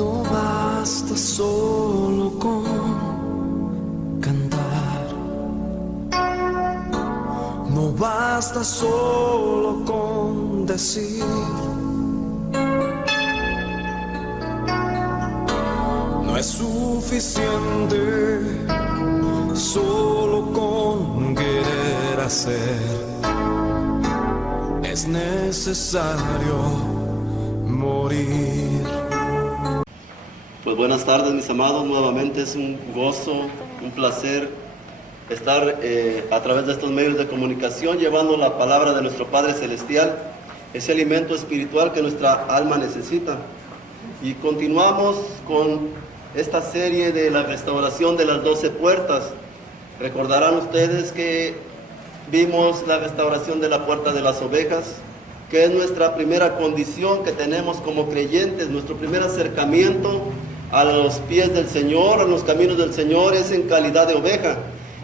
No basta solo con cantar, no basta solo con decir, no es suficiente solo con querer hacer, es necesario morir. Pues buenas tardes, mis amados, nuevamente es un gozo, un placer estar a través de estos medios de comunicación llevando la palabra de nuestro Padre Celestial, ese alimento espiritual que nuestra alma necesita. Y continuamos con esta serie de la restauración de las 12 puertas. Recordarán ustedes que vimos la restauración de la puerta de las ovejas, que es nuestra primera condición que tenemos como creyentes, nuestro primer acercamiento a los pies del Señor, a los caminos del Señor, es en calidad de oveja.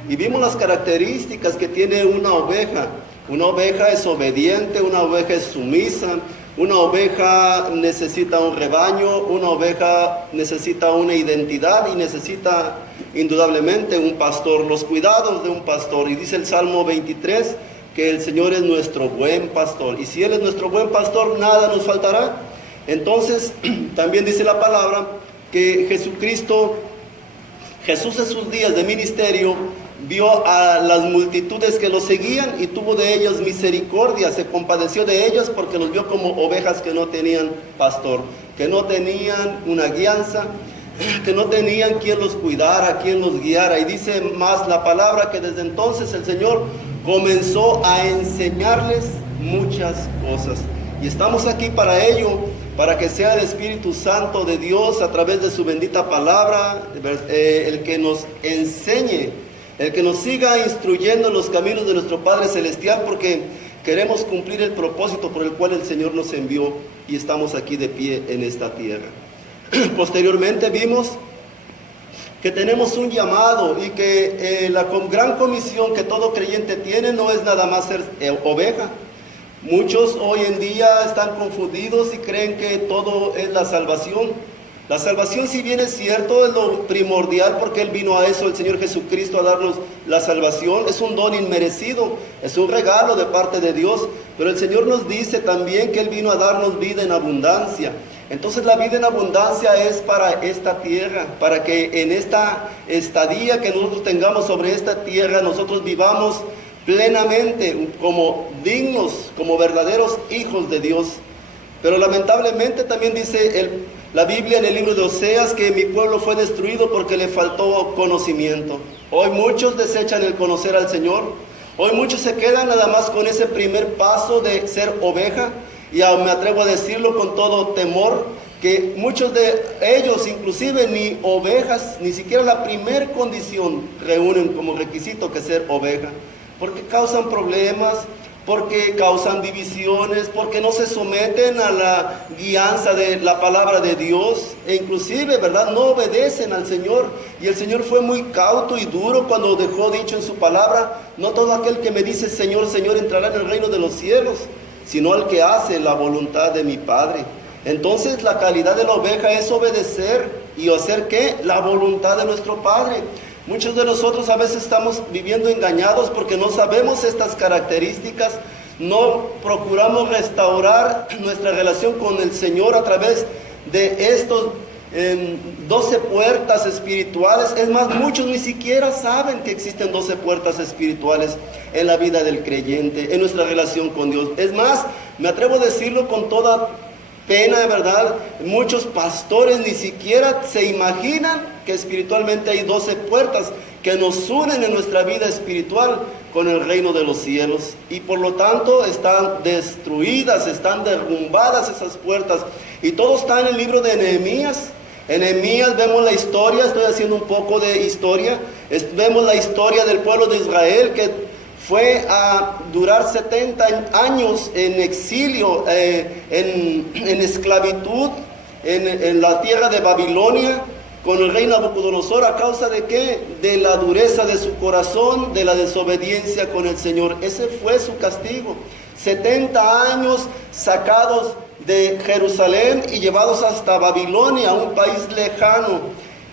Y vimos las características que tiene una oveja. Una oveja es obediente, una oveja es sumisa, una oveja necesita un rebaño, una oveja necesita una identidad y necesita indudablemente un pastor, los cuidados de un pastor. Y dice el Salmo 23 que el Señor es nuestro buen pastor. Y si Él es nuestro buen pastor, nada nos faltará. Entonces, también dice la palabra que Jesús en sus días de ministerio vio a las multitudes que lo seguían y tuvo de ellas misericordia, se compadeció de ellas porque los vio como ovejas que no tenían pastor, que no tenían una guianza, que no tenían quien los cuidara, quien los guiara. Y dice más la palabra que desde entonces el Señor comenzó a enseñarles muchas cosas. Y estamos aquí para ello, para que sea el Espíritu Santo de Dios a través de su bendita palabra, el que nos enseñe, el que nos siga instruyendo en los caminos de nuestro Padre Celestial, porque queremos cumplir el propósito por el cual el Señor nos envió y estamos aquí de pie en esta tierra. Posteriormente vimos que tenemos un llamado y que la gran comisión que todo creyente tiene no es nada más ser oveja. Muchos hoy en día están confundidos y creen que todo es la salvación. La salvación, si bien es cierto, es lo primordial porque Él vino a eso, el Señor Jesucristo, a darnos la salvación. Es un don inmerecido, es un regalo de parte de Dios. Pero el Señor nos dice también que Él vino a darnos vida en abundancia. Entonces la vida en abundancia es para esta tierra, para que en esta estadía que nosotros tengamos sobre esta tierra, nosotros vivamos plenamente como dignos, como verdaderos hijos de Dios. Pero lamentablemente también dice la Biblia en el libro de Oseas que mi pueblo fue destruido porque le faltó conocimiento. Hoy muchos desechan el conocer al Señor. Hoy muchos se quedan nada más con ese primer paso de ser oveja. Y me atrevo a decirlo con todo temor, que muchos de ellos inclusive ni ovejas, ni siquiera la primer condición reúnen como requisito que ser oveja. Porque causan problemas, porque causan divisiones, porque no se someten a la guianza de la palabra de Dios, e inclusive, ¿verdad?, no obedecen al Señor. Y el Señor fue muy cauto y duro cuando dejó dicho en su palabra: no todo aquel que me dice Señor, Señor entrará en el reino de los cielos, sino el que hace la voluntad de mi Padre. Entonces la calidad de la oveja es obedecer. ¿Y hacer qué? La voluntad de nuestro Padre. Muchos de nosotros a veces estamos viviendo engañados porque no sabemos estas características, no procuramos restaurar nuestra relación con el Señor a través de estos 12 puertas espirituales. Es más, muchos ni siquiera saben que existen 12 puertas espirituales en la vida del creyente, en nuestra relación con Dios. Es más, me atrevo a decirlo con toda pena, de verdad, muchos pastores ni siquiera se imaginan que espiritualmente hay 12 puertas que nos unen en nuestra vida espiritual con el reino de los cielos. Y por lo tanto están destruidas, están derrumbadas esas puertas. Y todo está en el libro de Nehemías. En Nehemías vemos la historia, estoy haciendo un poco de historia, vemos la historia del pueblo de Israel que fue a durar 70 años en exilio, en esclavitud, en la tierra de Babilonia, con el rey Nabucodonosor. ¿A causa de qué? De la dureza de su corazón, de la desobediencia con el Señor. Ese fue su castigo. 70 años sacados de Jerusalén y llevados hasta Babilonia, un país lejano.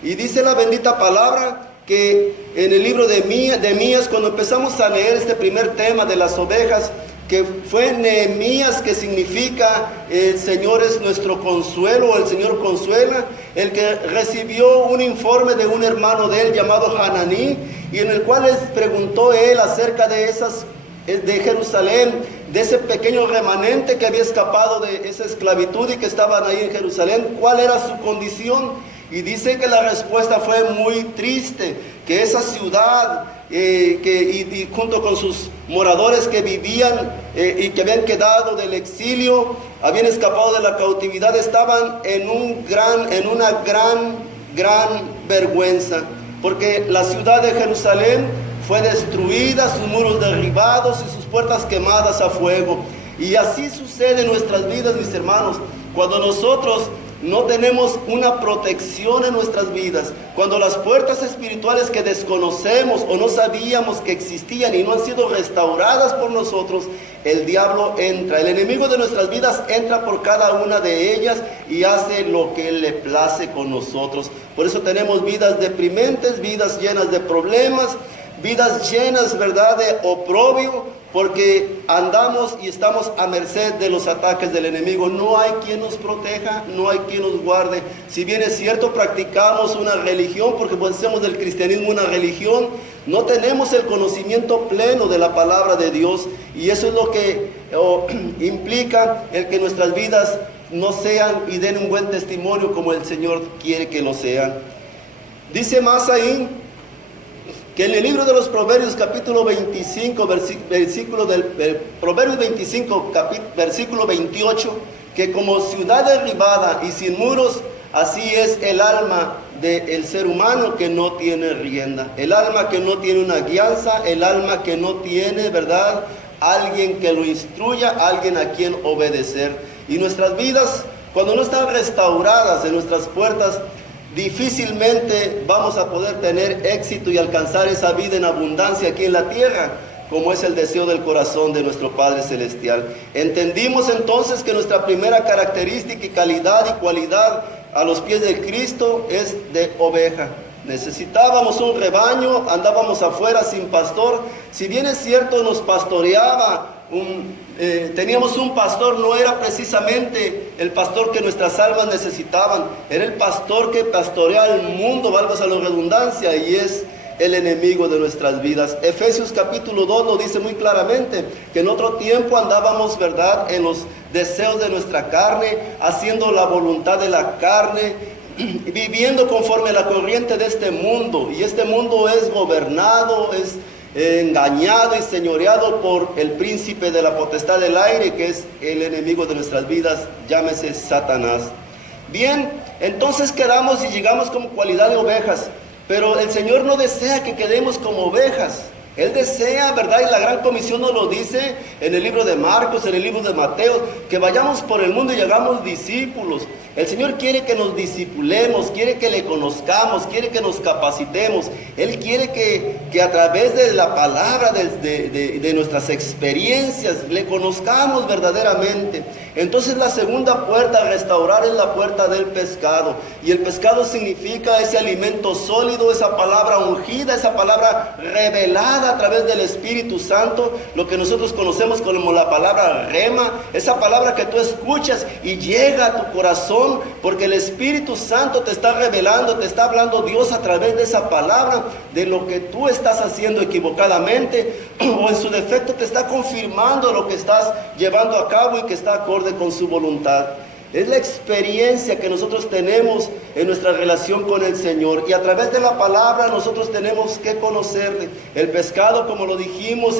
Y dice la bendita palabra que en el libro de Mías, cuando empezamos a leer este primer tema de las ovejas, que fue Nehemías, que significa el Señor es nuestro consuelo, o el Señor consuela, el que recibió un informe de un hermano de él llamado Hananí, y en el cual les preguntó él acerca de Jerusalén, de ese pequeño remanente que había escapado de esa esclavitud y que estaban ahí en Jerusalén, cuál era su condición. Y dice que la respuesta fue muy triste, que esa ciudad y junto con sus moradores que vivían y que habían quedado del exilio, habían escapado de la cautividad, estaban en una gran vergüenza, porque la ciudad de Jerusalén fue destruida, sus muros derribados y sus puertas quemadas a fuego. Y así sucede en nuestras vidas, mis hermanos, cuando nosotros no tenemos una protección en nuestras vidas, cuando las puertas espirituales que desconocemos o no sabíamos que existían y no han sido restauradas por nosotros, el diablo entra, el enemigo de nuestras vidas entra por cada una de ellas y hace lo que él le place con nosotros. Por eso tenemos vidas deprimentes, vidas llenas de problemas, vidas llenas, ¿verdad?, de oprobio, porque andamos y estamos a merced de los ataques del enemigo. No hay quien nos proteja, no hay quien nos guarde. Si bien es cierto, practicamos una religión, porque pues hacemos del cristianismo una religión, no tenemos el conocimiento pleno de la palabra de Dios, y eso es lo que implica el que nuestras vidas no sean y den un buen testimonio como el Señor quiere que lo sean. Dice más ahí, que en el libro de los Proverbios, capítulo 25, Proverbios 25, versículo 28, que como ciudad derribada y sin muros, así es el alma del ser humano que no tiene rienda, el alma que no tiene una guianza, el alma que no tiene, ¿verdad?, alguien que lo instruya, alguien a quien obedecer. Y nuestras vidas, cuando no están restauradas en nuestras puertas, difícilmente vamos a poder tener éxito y alcanzar esa vida en abundancia aquí en la tierra, como es el deseo del corazón de nuestro Padre Celestial. Entendimos entonces que nuestra primera característica y calidad y cualidad a los pies de Cristo es de oveja. Necesitábamos un rebaño, andábamos afuera sin pastor. Si bien es cierto, nos pastoreaba teníamos un pastor, no era precisamente el pastor que nuestras almas necesitaban, era el pastor que pastorea al mundo, válgase la redundancia, y es el enemigo de nuestras vidas. Efesios capítulo 2 lo dice muy claramente, que en otro tiempo andábamos, ¿verdad?, en los deseos de nuestra carne, haciendo la voluntad de la carne, viviendo conforme a la corriente de este mundo, y este mundo es gobernado, es engañado y señoreado por el príncipe de la potestad del aire, que es el enemigo de nuestras vidas, llámese Satanás. Bien, entonces quedamos y llegamos como cualidad de ovejas, pero el Señor no desea que quedemos como ovejas. Él desea, ¿verdad?, y la gran comisión nos lo dice en el libro de Marcos, en el libro de Mateo, que vayamos por el mundo y hagamos discípulos. El Señor quiere que nos discipulemos, quiere que le conozcamos, quiere que nos capacitemos. Él quiere que a través de la palabra, de nuestras experiencias, le conozcamos verdaderamente. Entonces la segunda puerta a restaurar es la puerta del pescado. Y el pescado significa ese alimento sólido, esa palabra ungida, esa palabra revelada a través del Espíritu Santo, lo que nosotros conocemos como la palabra rema, esa palabra que tú escuchas y llega a tu corazón, porque el Espíritu Santo te está revelando, te está hablando Dios a través de esa palabra, de lo que tú estás haciendo equivocadamente, o en su defecto te está confirmando lo que estás llevando a cabo y que está acorde con su voluntad. Es la experiencia que nosotros tenemos en nuestra relación con el Señor, y a través de la palabra nosotros tenemos que conocerle. El pescado, como lo dijimos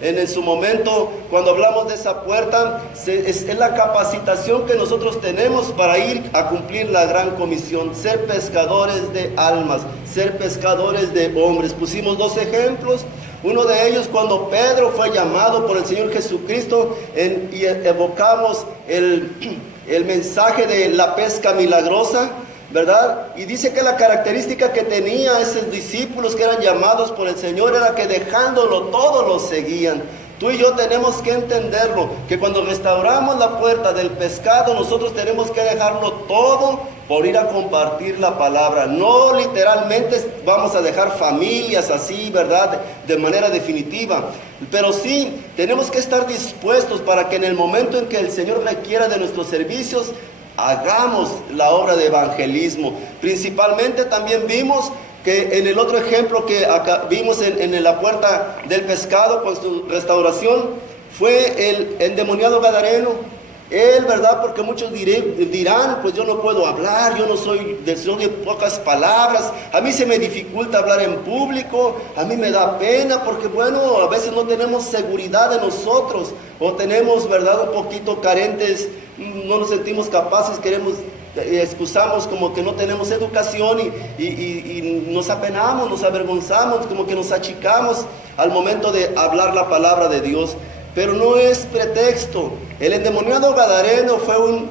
en su momento cuando hablamos de esa puerta, es la capacitación que nosotros tenemos para ir a cumplir la gran comisión, ser pescadores de almas, ser pescadores de hombres. Pusimos dos ejemplos. Uno de ellos, cuando Pedro fue llamado por el Señor Jesucristo, y evocamos el mensaje de la pesca milagrosa, ¿verdad? Y dice que la característica que tenía esos discípulos que eran llamados por el Señor era que dejándolo todo lo seguían. Tú y yo tenemos que entenderlo, que cuando restauramos la puerta del pescado, nosotros tenemos que dejarlo todo por ir a compartir la palabra. No literalmente vamos a dejar familias así, ¿verdad?, de manera definitiva. Pero sí, tenemos que estar dispuestos para que en el momento en que el Señor requiera de nuestros servicios, hagamos la obra de evangelismo. Principalmente también vimos que en el otro ejemplo que acá vimos en la puerta del pescado con su restauración, fue el endemoniado gadareno. Él, ¿verdad? Porque muchos dirán, pues yo no puedo hablar, yo no soy de pocas palabras, a mí se me dificulta hablar en público, a mí me da pena, porque bueno, a veces no tenemos seguridad de nosotros, o tenemos, ¿verdad?, un poquito carentes, no nos sentimos capaces, queremos, excusamos como que no tenemos educación y nos apenamos, nos avergonzamos, como que nos achicamos al momento de hablar la palabra de Dios. Pero no es pretexto. El endemoniado gadareno fue un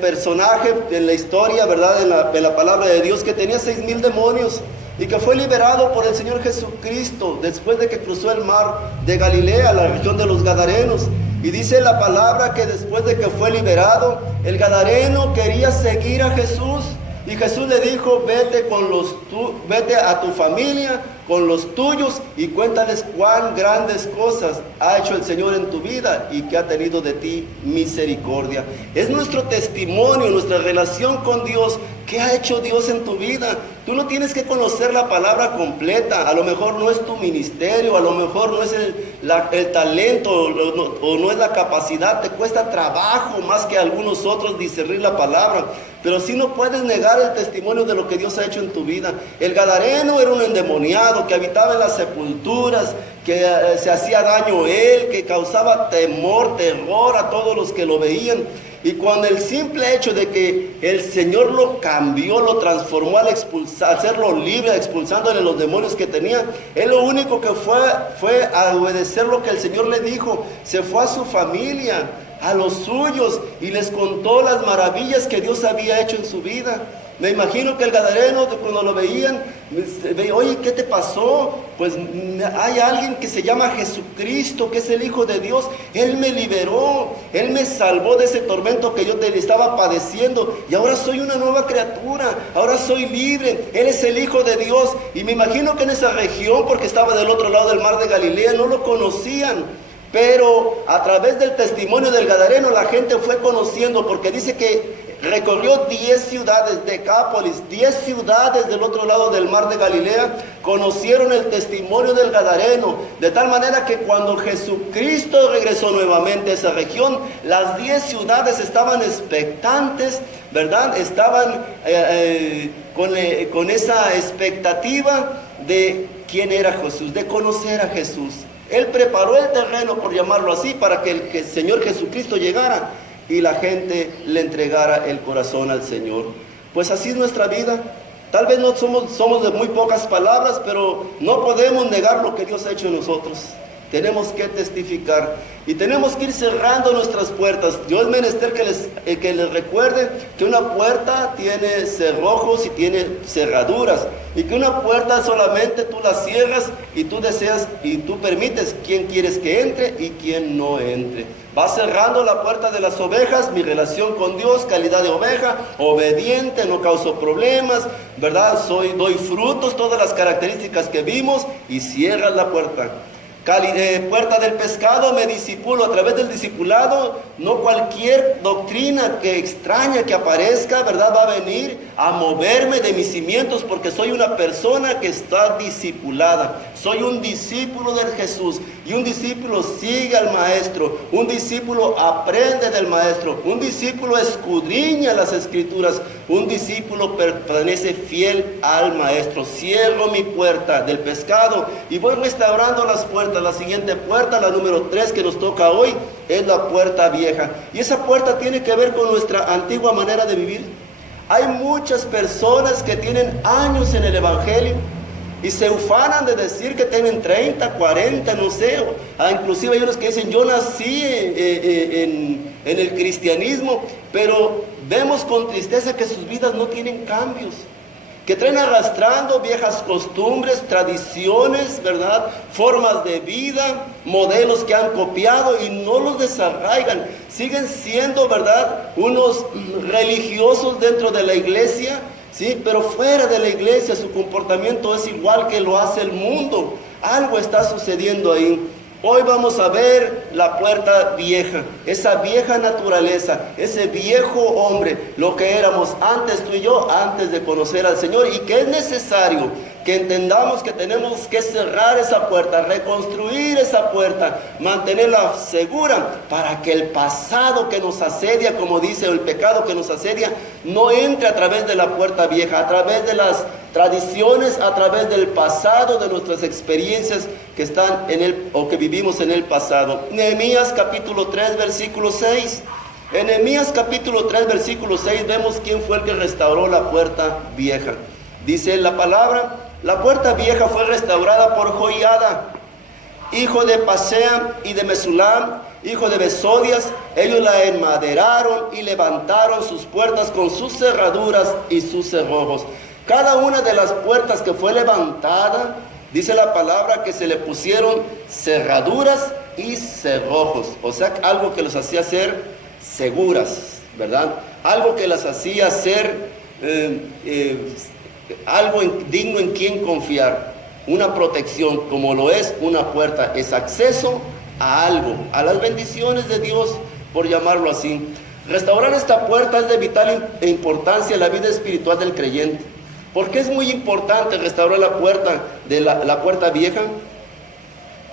personaje en la historia, ¿verdad?, en la palabra de Dios, que tenía 6,000 demonios y que fue liberado por el Señor Jesucristo después de que cruzó el mar de Galilea, la región de los gadarenos. Y dice la palabra que después de que fue liberado, el gadareno quería seguir a Jesús. Y Jesús le dijo, vete a tu familia, con los tuyos, y cuéntales cuán grandes cosas ha hecho el Señor en tu vida y que ha tenido de ti misericordia. Es nuestro testimonio, nuestra relación con Dios. ¿Qué ha hecho Dios en tu vida? Tú no tienes que conocer la palabra completa. A lo mejor no es tu ministerio, a lo mejor no es el talento o no es la capacidad. Te cuesta trabajo más que a algunos otros discernir la palabra. Pero sí no puedes negar el testimonio de lo que Dios ha hecho en tu vida. El gadareno era un endemoniado que habitaba en las sepulturas, que se hacía daño él, que causaba temor, terror a todos los que lo veían. Y con el simple hecho de que el Señor lo cambió, lo transformó al hacerlo libre, expulsándole los demonios que tenía, él lo único que fue a obedecer lo que el Señor le dijo. Se fue a su familia, a los suyos, y les contó las maravillas que Dios había hecho en su vida. Me imagino que el gadareno, cuando lo veían, oye, ¿qué te pasó? Pues hay alguien que se llama Jesucristo, que es el Hijo de Dios. Él me liberó, Él me salvó de ese tormento que yo estaba padeciendo, y ahora soy una nueva criatura, ahora soy libre. Él es el Hijo de Dios. Y me imagino que en esa región, porque estaba del otro lado del mar de Galilea, no lo conocían. Pero a través del testimonio del gadareno la gente fue conociendo, porque dice que recorrió 10 ciudades, Decápolis, 10 ciudades del otro lado del mar de Galilea, conocieron el testimonio del gadareno, de tal manera que cuando Jesucristo regresó nuevamente a esa región, las 10 ciudades estaban expectantes, ¿verdad? Estaban con esa expectativa de quién era Jesús, de conocer a Jesús. Él preparó el terreno, por llamarlo así, para que el Señor Jesucristo llegara y la gente le entregara el corazón al Señor. Pues así es nuestra vida. Tal vez no somos de muy pocas palabras, pero no podemos negar lo que Dios ha hecho en nosotros. Tenemos que testificar y tenemos que ir cerrando nuestras puertas. Yo es menester que les recuerde que una puerta tiene cerrojos y tiene cerraduras, y que una puerta solamente tú la cierras y tú deseas y tú permites quién quieres que entre y quién no entre. Va cerrando la puerta de las ovejas, mi relación con Dios, calidad de oveja, obediente, no causo problemas, ¿verdad? Doy frutos, todas las características que vimos, y cierras la puerta. Puerta del pescado, me discipulo. A través del discipulado, no cualquier doctrina que extraña que aparezca, ¿verdad?, va a venir a moverme de mis cimientos, porque soy una persona que está discipulada. Soy un discípulo del Jesús, y un discípulo sigue al maestro, un discípulo aprende del maestro, un discípulo escudriña las escrituras, un discípulo permanece fiel al maestro. Cierro mi puerta del pescado y voy restaurando las puertas. La siguiente puerta, la número 3 que nos toca hoy, es la puerta vieja, y esa puerta tiene que ver con nuestra antigua manera de vivir. Hay muchas personas que tienen años en el evangelio y se ufanan de decir que tienen 30, 40, no sé, inclusive hay unos que dicen yo nací en el cristianismo, pero vemos con tristeza que sus vidas no tienen cambios. que traen arrastrando viejas costumbres, tradiciones, ¿verdad? Formas de vida, modelos que han copiado y no los desarraigan. Siguen siendo, ¿verdad?, unos religiosos dentro de la iglesia, ¿sí? Pero fuera de la iglesia su comportamiento es igual que lo hace el mundo. Algo está sucediendo ahí. Hoy vamos a ver la puerta vieja, esa vieja naturaleza, ese viejo hombre, lo que éramos antes tú y yo, antes de conocer al Señor, y que es necesario que entendamos que tenemos que cerrar esa puerta, reconstruir esa puerta, mantenerla segura para que el pasado que nos asedia, como dice el pecado que nos asedia, no entre a través de la puerta vieja, a través de las tradiciones, a través del pasado, de nuestras experiencias que están en el o que vivimos en el pasado. Nehemías capítulo 3 versículo 6. En Nehemías capítulo 3 versículo 6 vemos quién fue el que restauró la puerta vieja. Dice la palabra: la puerta vieja fue restaurada por Joiada, hijo de Pasea, y de Mesulam, hijo de Besodias. Ellos la enmaderaron y levantaron sus puertas con sus cerraduras y sus cerrojos. Cada una de las puertas que fue levantada, dice la palabra que se le pusieron cerraduras y cerrojos. O sea, algo que los hacía ser seguras, ¿verdad? Algo que las hacía ser algo digno en quien confiar. Una protección, como lo es una puerta, es acceso a algo, a las bendiciones de Dios, por llamarlo así. Restaurar esta puerta es de vital importancia en la vida espiritual del creyente. ¿Por qué es muy importante restaurar la puerta de la puerta vieja?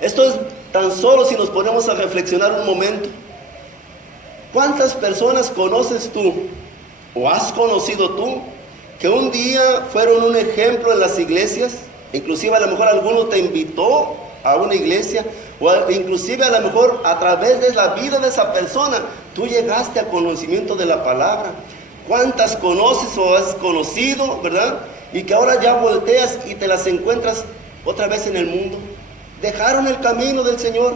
Esto es tan solo si nos ponemos a reflexionar un momento. ¿Cuántas personas conoces tú o has conocido tú que un día fueron un ejemplo en las iglesias? Inclusive a lo mejor alguno te invitó a una iglesia, o inclusive a lo mejor a través de la vida de esa persona tú llegaste a conocimiento de la palabra. ¿Cuántas conoces o has conocido, verdad? Y que ahora ya volteas y te las encuentras otra vez en el mundo. Dejaron el camino del Señor,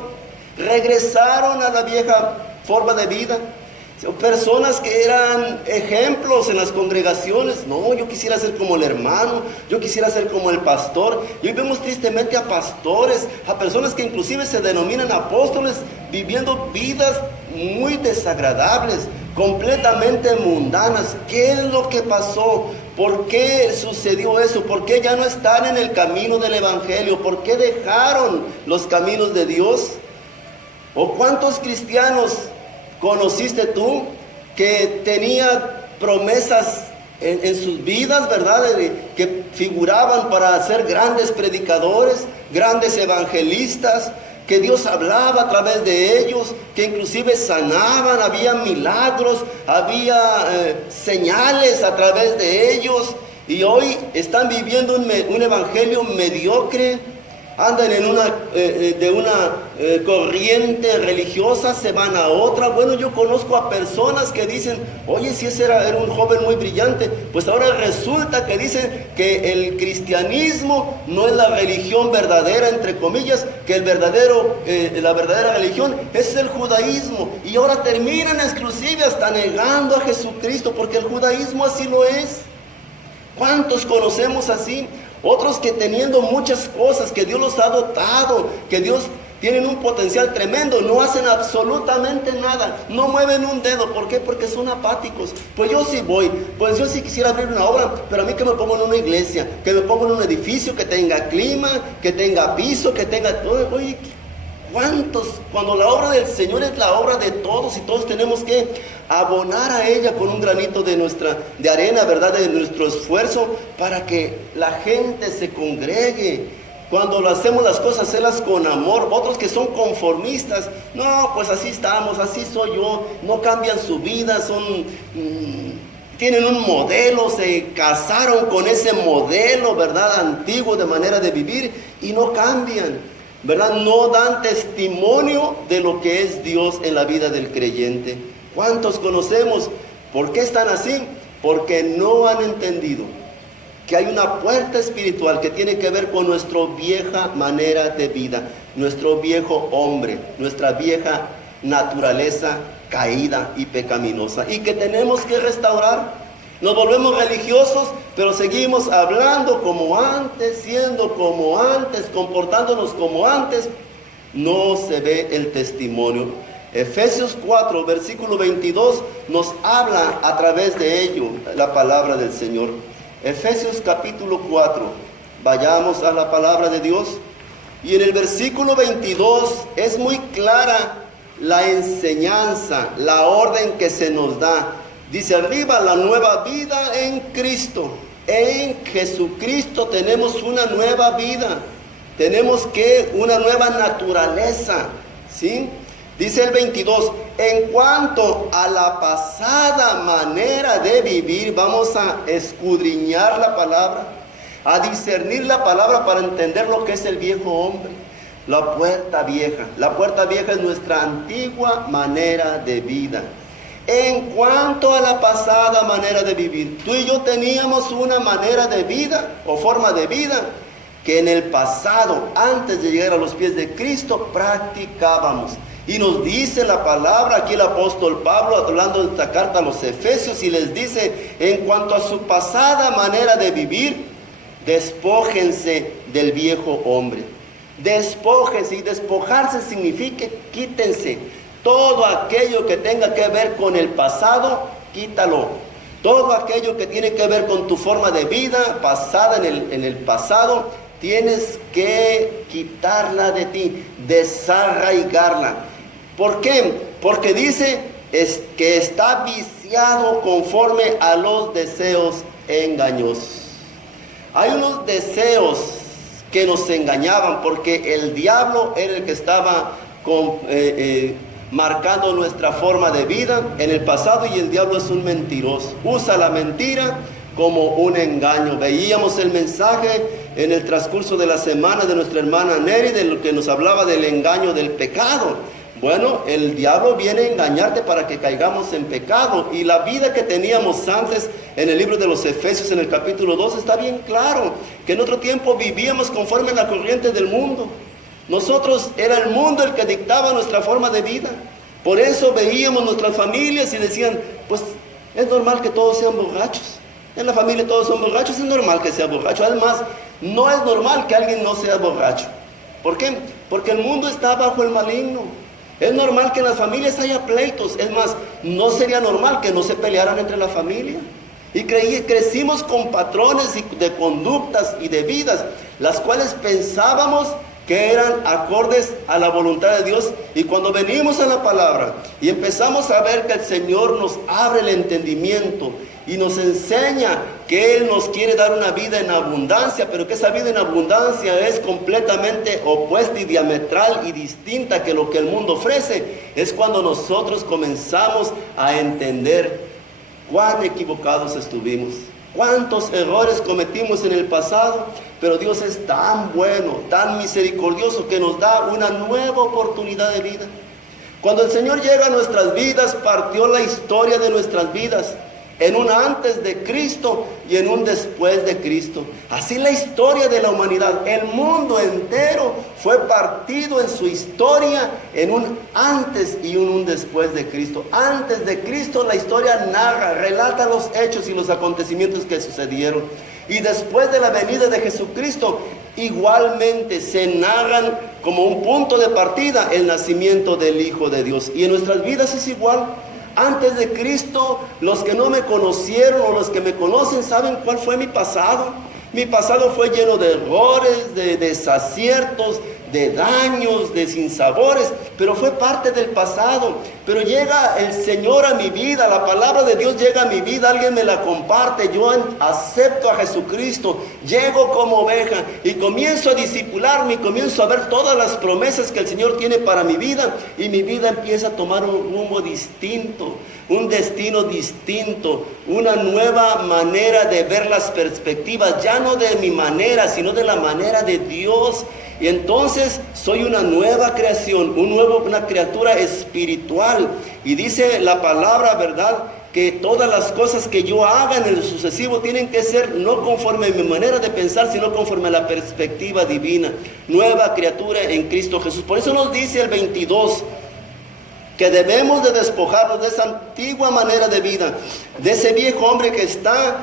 regresaron a la vieja forma de vida. Personas que eran ejemplos en las congregaciones. No, yo quisiera ser como el hermano, yo quisiera ser como el pastor. Y hoy vemos tristemente a pastores, a personas que inclusive se denominan apóstoles, viviendo vidas muy desagradables, completamente mundanas. ¿Qué es lo que pasó? ¿Por qué sucedió eso? ¿Por qué ya no están en el camino del evangelio? ¿Por qué dejaron los caminos de Dios? ¿O cuántos cristianos conociste tú que tenía promesas en sus vidas, verdad? Que figuraban para ser grandes predicadores, grandes evangelistas, que Dios hablaba a través de ellos, que inclusive sanaban, había milagros, había señales a través de ellos, y hoy están viviendo un evangelio mediocre. Andan en de una corriente religiosa, se van a otra. Bueno, yo conozco a personas que dicen: oye, si ese era un joven muy brillante, pues ahora resulta que dicen que el cristianismo no es la religión verdadera, entre comillas, que la verdadera religión es el judaísmo, y ahora terminan exclusive hasta negando a Jesucristo, porque el judaísmo así lo es. ¿Cuántos conocemos así? Otros que teniendo muchas cosas, que Dios los ha dotado, que Dios tienen un potencial tremendo, no hacen absolutamente nada, no mueven un dedo. ¿Por qué? Porque son apáticos. Pues yo sí voy, pues yo sí quisiera abrir una obra, pero a mí que me pongo en una iglesia, que me pongo en un edificio que tenga clima, que tenga piso, que tenga todo. Oye, ¿cuántos? Cuando la obra del Señor es la obra de todos, y todos tenemos que abonar a ella con un granito de arena, ¿verdad? De nuestro esfuerzo, para que la gente se congregue. Cuando lo hacemos las cosas, hacerlas con amor. Otros que son conformistas, no, pues así estamos, así soy yo, no cambian su vida, tienen un modelo, se casaron con ese modelo, ¿verdad? Antiguo de manera de vivir, y no cambian, ¿verdad? No dan testimonio de lo que es Dios en la vida del creyente. ¿Cuántos conocemos? ¿Por qué están así? Porque no han entendido que hay una puerta espiritual que tiene que ver con nuestra vieja manera de vida, nuestro viejo hombre, nuestra vieja naturaleza caída y pecaminosa, y que tenemos que restaurar. Nos volvemos religiosos, pero seguimos hablando como antes, siendo como antes, comportándonos como antes. No se ve el testimonio. Efesios 4, versículo 22, nos habla a través de ello la palabra del Señor. Efesios capítulo 4, vayamos a la palabra de Dios. Y en el versículo 22 es muy clara la enseñanza, la orden que se nos da. Dice arriba, la nueva vida en Cristo. En Jesucristo tenemos una nueva vida. Tenemos una nueva naturaleza, ¿sí? Dice el 22, en cuanto a la pasada manera de vivir, vamos a escudriñar la palabra, a discernir la palabra para entender lo que es el viejo hombre. La puerta vieja. La puerta vieja es nuestra antigua manera de vida. En cuanto a la pasada manera de vivir, tú y yo teníamos una manera de vida o forma de vida que en el pasado, antes de llegar a los pies de Cristo, practicábamos. Y nos dice la palabra, aquí el apóstol Pablo, hablando de esta carta a los Efesios, y les dice, en cuanto a su pasada manera de vivir, despójense del viejo hombre. Despójense, y despojarse significa quítense. Todo aquello que tenga que ver con el pasado, quítalo. Todo aquello que tiene que ver con tu forma de vida pasada en el pasado, tienes que quitarla de ti, desarraigarla. ¿Por qué? Porque dice que está viciado conforme a los deseos engañosos. Hay unos deseos que nos engañaban porque el diablo era el que estaba marcando nuestra forma de vida en el pasado, y el diablo es un mentiroso. Usa la mentira como un engaño. Veíamos el mensaje en el transcurso de la semana de nuestra hermana Neri, de lo que nos hablaba del engaño del pecado. Bueno, el diablo viene a engañarte para que caigamos en pecado. Y la vida que teníamos antes en el libro de los Efesios, en el capítulo 2, está bien claro que en otro tiempo vivíamos conforme a la corriente del mundo. Nosotros, era el mundo el que dictaba nuestra forma de vida. Por eso veíamos nuestras familias y decían, pues es normal que todos sean borrachos. En la familia todos son borrachos, es normal que sea borracho. Además, no es normal que alguien no sea borracho. ¿Por qué? Porque el mundo está bajo el maligno. Es normal que en las familias haya pleitos. Es más, no sería normal que no se pelearan entre la familia. Y crecimos con patrones de conductas y de vidas, las cuales pensábamos que eran acordes a la voluntad de Dios. Y cuando venimos a la palabra y empezamos a ver que el Señor nos abre el entendimiento y nos enseña que Él nos quiere dar una vida en abundancia, pero que esa vida en abundancia es completamente opuesta y diametral y distinta que lo que el mundo ofrece, es cuando nosotros comenzamos a entender cuán equivocados estuvimos, cuántos errores cometimos en el pasado. Pero Dios es tan bueno, tan misericordioso, que nos da una nueva oportunidad de vida. Cuando el Señor llega a nuestras vidas, partió la historia de nuestras vidas en un antes de Cristo y en un después de Cristo. Así la historia de la humanidad, el mundo entero fue partido en su historia en un antes y un después de Cristo. Antes de Cristo la historia narra, relata los hechos y los acontecimientos que sucedieron. Y después de la venida de Jesucristo, igualmente se narran como un punto de partida el nacimiento del Hijo de Dios. Y en nuestras vidas es igual. Antes de Cristo, los que no me conocieron o los que me conocen saben cuál fue mi pasado. Mi pasado fue lleno de errores, de desaciertos, de daños, de sinsabores, pero fue parte del pasado. Pero llega el Señor a mi vida, la palabra de Dios llega a mi vida, alguien me la comparte, yo acepto a Jesucristo, llego como oveja y comienzo a discipularme y comienzo a ver todas las promesas que el Señor tiene para mi vida, y mi vida empieza a tomar un rumbo distinto, un destino distinto, una nueva manera de ver las perspectivas, ya no de mi manera, sino de la manera de Dios. Y entonces soy una nueva creación, una criatura espiritual. Y dice la palabra, ¿verdad?, que todas las cosas que yo haga en el sucesivo tienen que ser no conforme a mi manera de pensar, sino conforme a la perspectiva divina. Nueva criatura en Cristo Jesús. Por eso nos dice el 22, que debemos de despojarnos de esa antigua manera de vida, de ese viejo hombre que está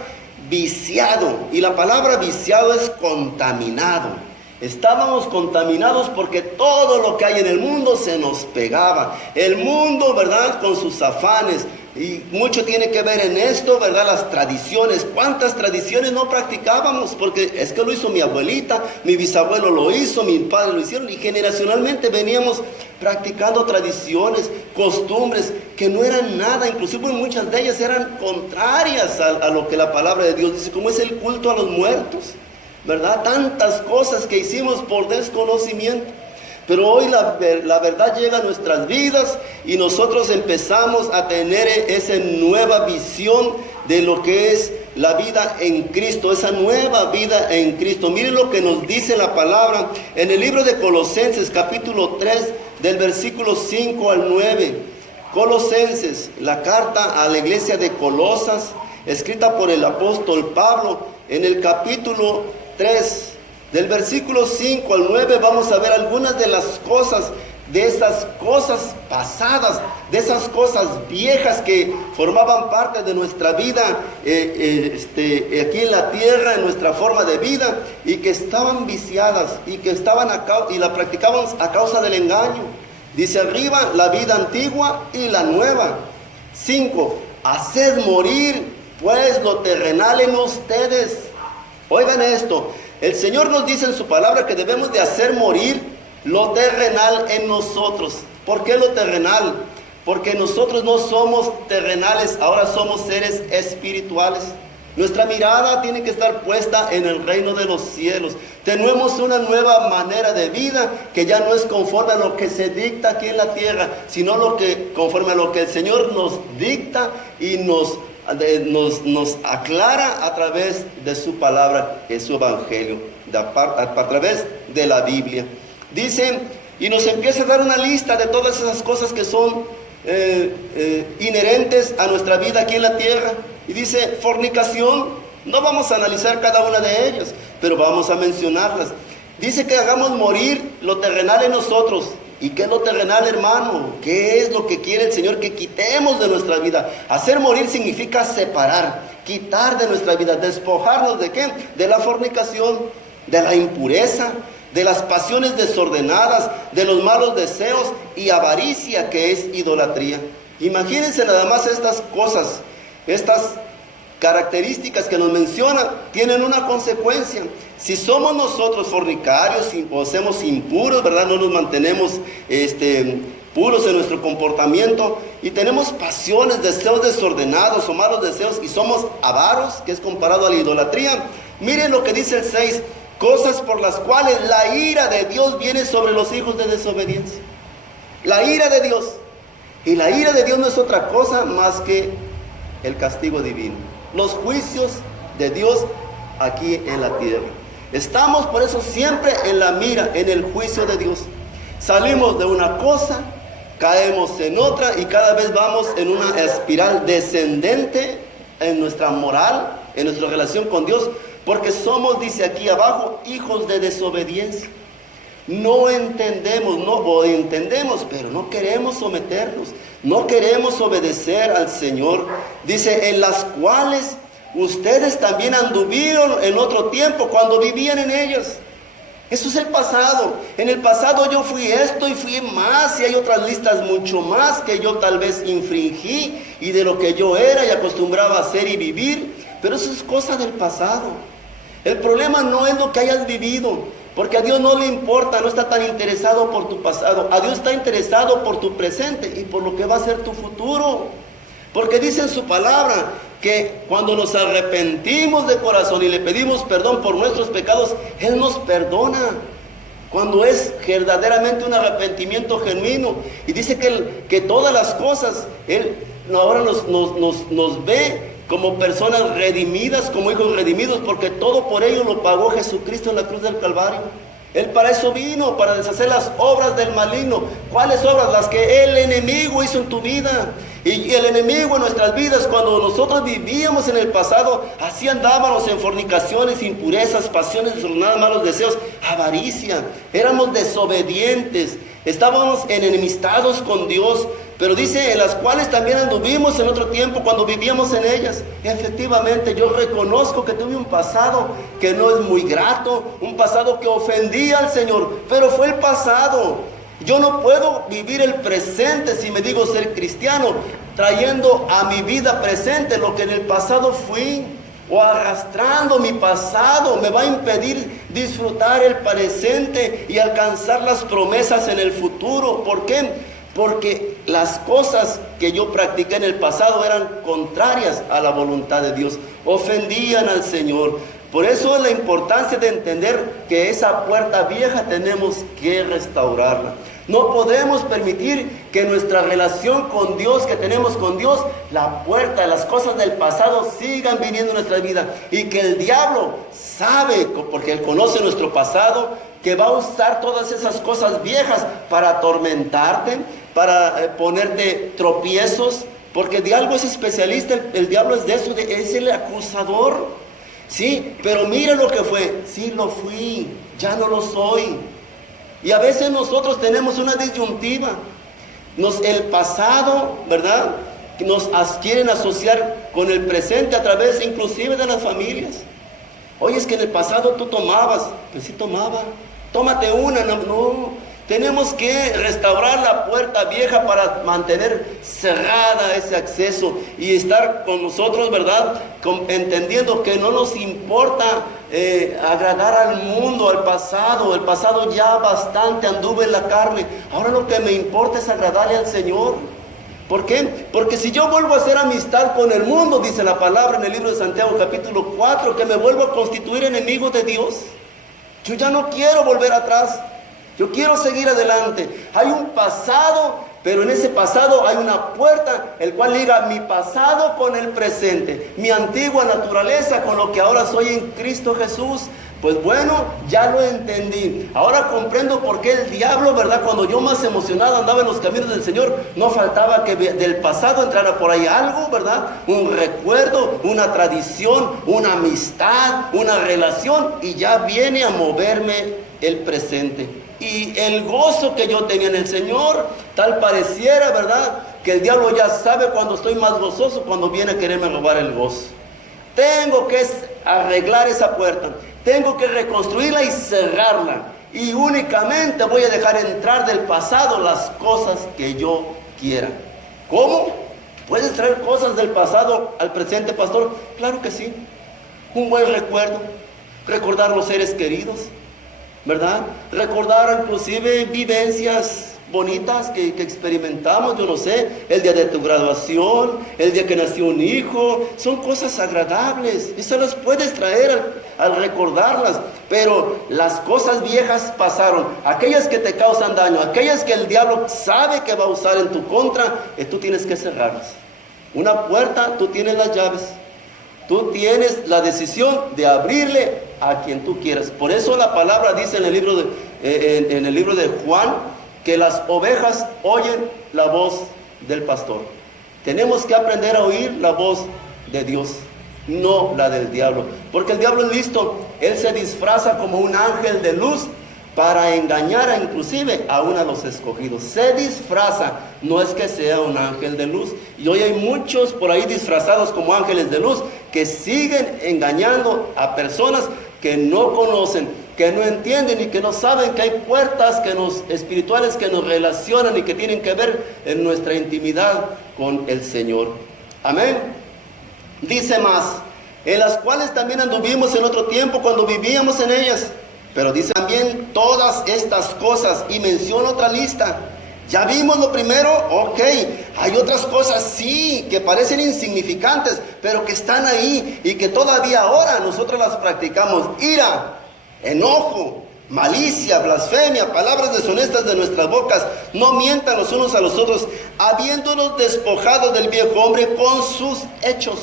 viciado. Y la palabra viciado es contaminado. Estábamos contaminados porque todo lo que hay en el mundo se nos pegaba. El mundo, ¿verdad?, con sus afanes. Y mucho tiene que ver en esto, ¿verdad?, las tradiciones. ¿Cuántas tradiciones no practicábamos? Porque es que lo hizo mi abuelita, mi bisabuelo lo hizo, mis padres lo hicieron. Y generacionalmente veníamos practicando tradiciones, costumbres que no eran nada. Inclusive muchas de ellas eran contrarias a lo que la palabra de Dios dice, como es el culto a los muertos, ¿verdad? Tantas cosas que hicimos por desconocimiento. Pero hoy la verdad llega a nuestras vidas y nosotros empezamos a tener esa nueva visión de lo que es la vida en Cristo, esa nueva vida en Cristo. Miren lo que nos dice la palabra en el libro de Colosenses, capítulo 3, del versículo 5 al 9. Colosenses, la carta a la iglesia de Colosas, escrita por el apóstol Pablo, en el capítulo 3. Del versículo 5 al 9 vamos a ver algunas de las cosas, de esas cosas pasadas, de esas cosas viejas que formaban parte de nuestra vida aquí en la tierra, en nuestra forma de vida, y que estaban viciadas y que y la practicaban a causa del engaño. Dice arriba, la vida antigua y la nueva. 5. Haced morir pues lo terrenal en ustedes. Oigan esto. El Señor nos dice en su palabra que debemos de hacer morir lo terrenal en nosotros. ¿Por qué lo terrenal? Porque nosotros no somos terrenales, ahora somos seres espirituales. Nuestra mirada tiene que estar puesta en el reino de los cielos. Tenemos una nueva manera de vida que ya no es conforme a lo que se dicta aquí en la tierra, sino conforme a lo que el Señor nos dicta y nos aclara a través de su palabra, en su evangelio, a través de la Biblia. Dice, y nos empieza a dar una lista de todas esas cosas que son inherentes a nuestra vida aquí en la tierra. Y dice, fornicación, no vamos a analizar cada una de ellas, pero vamos a mencionarlas. Dice que hagamos morir lo terrenal en nosotros. ¿Y qué es lo terrenal, hermano? ¿Qué es lo que quiere el Señor que quitemos de nuestra vida? Hacer morir significa separar, quitar de nuestra vida, despojarnos ¿de qué? De la fornicación, de la impureza, de las pasiones desordenadas, de los malos deseos y avaricia, que es idolatría. Imagínense nada más estas cosas, estas características que nos menciona, tienen una consecuencia. Si somos nosotros fornicarios o somos impuros, ¿verdad?, no nos mantenemos puros en nuestro comportamiento y tenemos pasiones, deseos desordenados o malos deseos y somos avaros, que es comparado a la idolatría. Miren lo que dice el 6, cosas por las cuales la ira de Dios viene sobre los hijos de desobediencia. La ira de Dios. Y la ira de Dios no es otra cosa más que el castigo divino, los juicios de Dios aquí en la tierra. Estamos por eso siempre en la mira, en el juicio de Dios. Salimos de una cosa, caemos en otra y cada vez vamos en una espiral descendente en nuestra moral, en nuestra relación con Dios, porque somos, dice aquí abajo, hijos de desobediencia. No entendemos, pero no queremos someternos, no queremos obedecer al Señor. Dice, en las cuales ustedes también anduvieron en otro tiempo cuando vivían en ellas. Eso es el pasado. En el pasado yo fui esto y fui más, y hay otras listas mucho más que yo tal vez infringí y de lo que yo era y acostumbraba a hacer y vivir, pero eso es cosa del pasado. El problema no es lo que hayas vivido, porque a Dios no le importa, no está tan interesado por tu pasado. A Dios está interesado por tu presente y por lo que va a ser tu futuro. Porque dice en su palabra que cuando nos arrepentimos de corazón y le pedimos perdón por nuestros pecados, Él nos perdona. Cuando es verdaderamente un arrepentimiento genuino. Y dice que todas las cosas, Él ahora nos ve como personas redimidas, como hijos redimidos, porque todo por ello lo pagó Jesucristo en la cruz del Calvario. Él para eso vino, para deshacer las obras del maligno. ¿Cuáles obras? Las que el enemigo hizo en tu vida. Y el enemigo en nuestras vidas, cuando nosotros vivíamos en el pasado, así andábamos en fornicaciones, impurezas, pasiones desordenadas, malos deseos, avaricia. Éramos desobedientes, estábamos enemistados con Dios. Pero dice, en las cuales también anduvimos en otro tiempo cuando vivíamos en ellas. Efectivamente, yo reconozco que tuve un pasado que no es muy grato, un pasado que ofendía al Señor, pero fue el pasado. Yo no puedo vivir el presente si me digo ser cristiano, trayendo a mi vida presente lo que en el pasado fui, o arrastrando mi pasado. Me va a impedir disfrutar el presente y alcanzar las promesas en el futuro. ¿Por qué? Porque las cosas que yo practiqué en el pasado eran contrarias a la voluntad de Dios, ofendían al Señor. Por eso es la importancia de entender que esa puerta vieja tenemos que restaurarla. No podemos permitir que nuestra relación con Dios, que tenemos con Dios, la puerta, las cosas del pasado sigan viniendo a nuestra vida. Y que el diablo sabe, porque él conoce nuestro pasado, que va a usar todas esas cosas viejas para atormentarte, para ponerte tropiezos, porque de algo es especialista, el diablo es de eso, es el acusador. Sí, pero mira lo que fue, sí lo fui, ya no lo soy. Y a veces nosotros tenemos una disyuntiva, el pasado, ¿verdad? Nos quieren asociar con el presente a través inclusive de las familias. Oye, es que en el pasado tú tomabas, pues sí tomaba, tómate una, no. Tenemos que restaurar la puerta vieja para mantener cerrada ese acceso y estar con nosotros, ¿verdad? Entendiendo que no nos importa agradar al mundo, al pasado. El pasado ya bastante anduve en la carne. Ahora lo que me importa es agradarle al Señor. ¿Por qué? Porque si yo vuelvo a hacer amistad con el mundo, dice la palabra en el libro de Santiago capítulo 4, que me vuelvo a constituir enemigo de Dios. Yo ya no quiero volver atrás. Yo quiero seguir adelante. Hay un pasado, pero en ese pasado hay una puerta, el cual liga mi pasado con el presente, mi antigua naturaleza con lo que ahora soy en Cristo Jesús. Pues bueno, ya lo entendí. Ahora comprendo por qué el diablo, ¿verdad? Cuando yo más emocionado andaba en los caminos del Señor, no faltaba que del pasado entrara por ahí algo, ¿verdad? Un recuerdo, una tradición, una amistad, una relación, y ya viene a moverme el presente. Y el gozo que yo tenía en el Señor, tal pareciera, ¿verdad?, que el diablo ya sabe cuando estoy más gozoso, cuando viene a quererme robar el gozo. Tengo que arreglar esa puerta, tengo que reconstruirla y cerrarla. Y únicamente voy a dejar entrar del pasado las cosas que yo quiera. ¿Cómo? ¿Puedes traer cosas del pasado al presente, pastor? Claro que sí. Un buen recuerdo, recordar los seres queridos, ¿verdad? Recordar inclusive vivencias bonitas que experimentamos, yo no sé, el día de tu graduación, el día que nació un hijo, son cosas agradables y se las puedes traer al recordarlas, pero las cosas viejas pasaron, aquellas que te causan daño, aquellas que el diablo sabe que va a usar en tu contra, tú tienes que cerrarlas. Una puerta, tú tienes las llaves, tú tienes la decisión de abrirle a quien tú quieras. Por eso la palabra dice en el libro de Juan, que las ovejas oyen la voz del pastor. Tenemos que aprender a oír la voz de Dios, no la del diablo, porque el diablo es listo. Él se disfraza como un ángel de luz para engañar inclusive aún a los escogidos. Se disfraza, no es que sea un ángel de luz. Y hoy hay muchos por ahí disfrazados como ángeles de luz que siguen engañando a personas que no conocen, que no entienden y que no saben que hay puertas espirituales que nos relacionan y que tienen que ver en nuestra intimidad con el Señor. Amén. Dice más, en las cuales también anduvimos en otro tiempo cuando vivíamos en ellas. Pero dice también todas estas cosas y menciona otra lista. Ya vimos lo primero, ok, hay otras cosas sí, que parecen insignificantes, pero que están ahí y que todavía ahora nosotros las practicamos. Ira, enojo, malicia, blasfemia, palabras deshonestas de nuestras bocas. No mientan los unos a los otros, habiéndonos despojado del viejo hombre con sus hechos.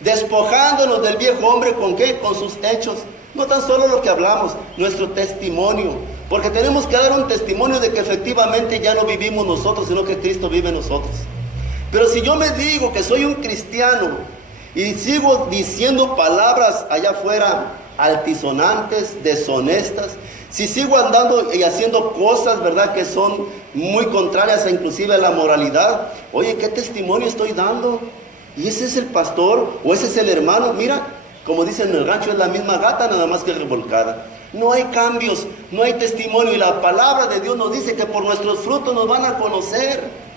Despojándonos del viejo hombre, ¿con qué? Con sus hechos. No tan solo lo que hablamos, nuestro testimonio. Porque tenemos que dar un testimonio de que efectivamente ya no vivimos nosotros, sino que Cristo vive en nosotros. Pero si yo me digo que soy un cristiano y sigo diciendo palabras allá afuera altisonantes, deshonestas, si sigo andando y haciendo cosas, ¿verdad?, que son muy contrarias a inclusive a la moralidad, oye, ¿qué testimonio estoy dando? ¿Y ese es el pastor? ¿O ese es el hermano? Mira, como dicen en el rancho, es la misma gata, nada más que revolcada. No hay cambios, no hay testimonio, y la palabra de Dios nos dice que por nuestros frutos nos van a conocer.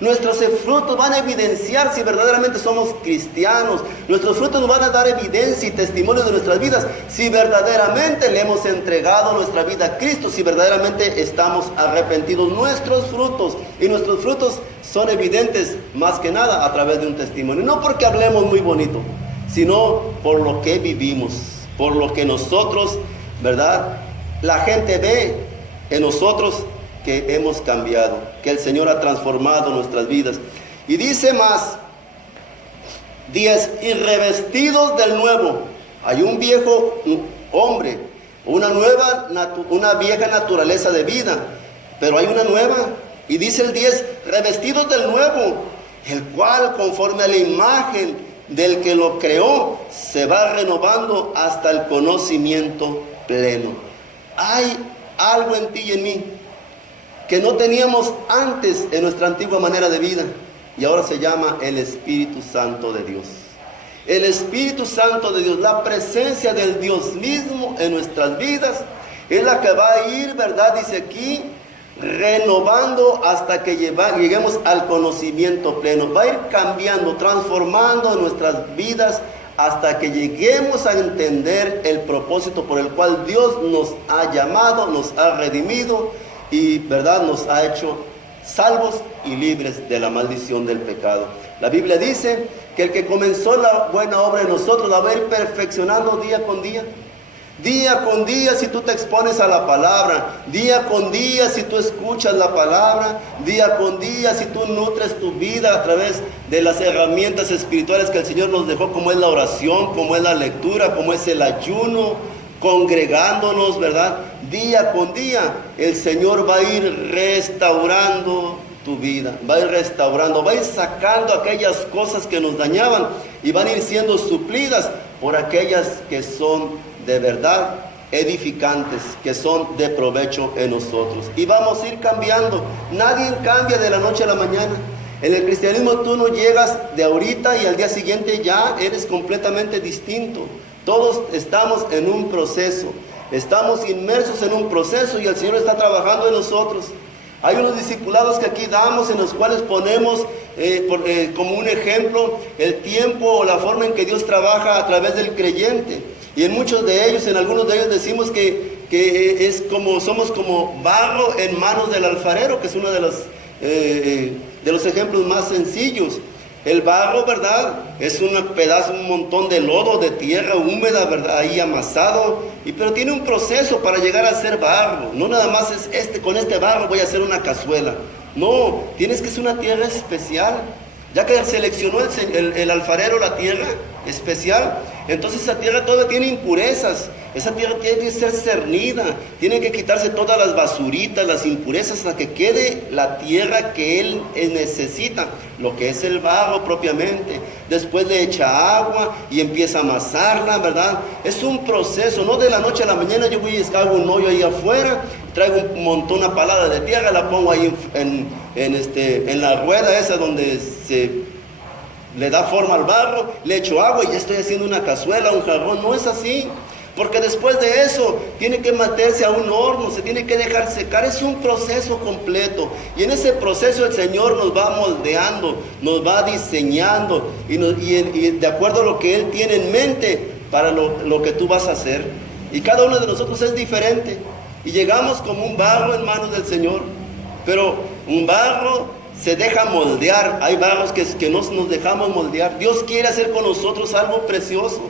Nuestros frutos van a evidenciar si verdaderamente somos cristianos. Nuestros frutos nos van a dar evidencia y testimonio de nuestras vidas, si verdaderamente le hemos entregado nuestra vida a Cristo, si verdaderamente estamos arrepentidos. Nuestros frutos son evidentes más que nada a través de un testimonio. No porque hablemos muy bonito, sino por lo que vivimos, por lo que nosotros, ¿verdad?, la gente ve en nosotros que hemos cambiado, que el Señor ha transformado nuestras vidas. Y dice más, 10, y revestidos del nuevo. Hay un viejo hombre, una vieja naturaleza de vida, pero hay una nueva. Y dice el 10, revestidos del nuevo, el cual conforme a la imagen del que lo creó, se va renovando hasta el conocimiento pleno. Hay algo en ti y en mí que no teníamos antes en nuestra antigua manera de vida, y ahora se llama el Espíritu Santo de Dios. El Espíritu Santo de Dios, la presencia del Dios mismo en nuestras vidas, es la que va a ir, ¿verdad?, dice aquí, renovando hasta que lleguemos al conocimiento pleno. Va a ir cambiando, transformando nuestras vidas hasta que lleguemos a entender el propósito por el cual Dios nos ha llamado, nos ha redimido y, ¿verdad?, nos ha hecho salvos y libres de la maldición del pecado. La Biblia dice que el que comenzó la buena obra en nosotros la va a ir perfeccionando día con día. Día con día, si tú te expones a la palabra, día con día si tú escuchas la palabra, día con día si tú nutres tu vida a través de las herramientas espirituales que el Señor nos dejó, como es la oración, como es la lectura, como es el ayuno, congregándonos, ¿verdad? Día con día el Señor va a ir restaurando tu vida, va a ir restaurando, va a ir sacando aquellas cosas que nos dañaban y van a ir siendo suplidas por aquellas que son de verdad edificantes, que son de provecho en nosotros. Y vamos a ir cambiando. Nadie cambia de la noche a la mañana. En el cristianismo tú no llegas de ahorita y al día siguiente ya eres completamente distinto. Todos estamos en un proceso, estamos inmersos en un proceso y el Señor está trabajando en nosotros. Hay unos discipulados que aquí damos, en los cuales ponemos como un ejemplo el tiempo o la forma en que Dios trabaja a través del creyente. Y en muchos de ellos, en algunos de ellos decimos que somos como barro en manos del alfarero, que es uno de los ejemplos más sencillos. El barro, ¿verdad?, es un pedazo, un montón de lodo, de tierra húmeda, ¿verdad?, ahí amasado, pero tiene un proceso para llegar a ser barro. No nada más es con este barro voy a hacer una cazuela. No, tienes que ser una tierra especial. Ya que seleccionó el alfarero la tierra especial, entonces esa tierra todavía tiene impurezas. Esa tierra tiene que ser cernida, tiene que quitarse todas las basuritas, las impurezas, hasta que quede la tierra que él necesita, lo que es el barro propiamente. Después le echa agua y empieza a amasarla, ¿verdad? Es un proceso, no de la noche a la mañana yo voy y hago un hoyo ahí afuera, traigo un montón, una palada de tierra, la pongo ahí en la rueda esa donde se le da forma al barro, le echo agua y ya estoy haciendo una cazuela, un jarrón. No es así, porque después de eso tiene que meterse a un horno, se tiene que dejar secar. Es un proceso completo, y en ese proceso el Señor nos va moldeando, nos va diseñando y de acuerdo a lo que Él tiene en mente para lo que tú vas a hacer. Y cada uno de nosotros es diferente y llegamos como un barro en manos del Señor, pero un barro se deja moldear. Hay barros que no nos dejamos moldear. Dios quiere hacer con nosotros algo precioso,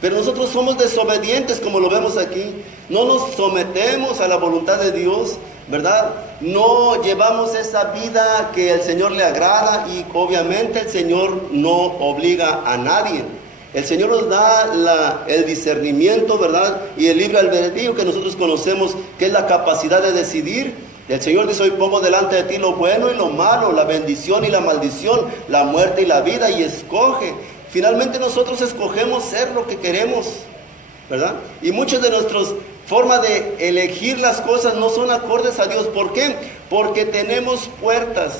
pero nosotros somos desobedientes, como lo vemos aquí. No nos sometemos a la voluntad de Dios, ¿verdad? No llevamos esa vida que al Señor le agrada, y obviamente el Señor no obliga a nadie. El Señor nos da el discernimiento, ¿verdad?, y el libre albedrío que nosotros conocemos, que es la capacidad de decidir. El Señor dice: hoy pongo delante de ti lo bueno y lo malo, la bendición y la maldición, la muerte y la vida, y escoge. Finalmente nosotros escogemos ser lo que queremos, ¿verdad? Y muchas de nuestras formas de elegir las cosas no son acordes a Dios. ¿Por qué? Porque tenemos puertas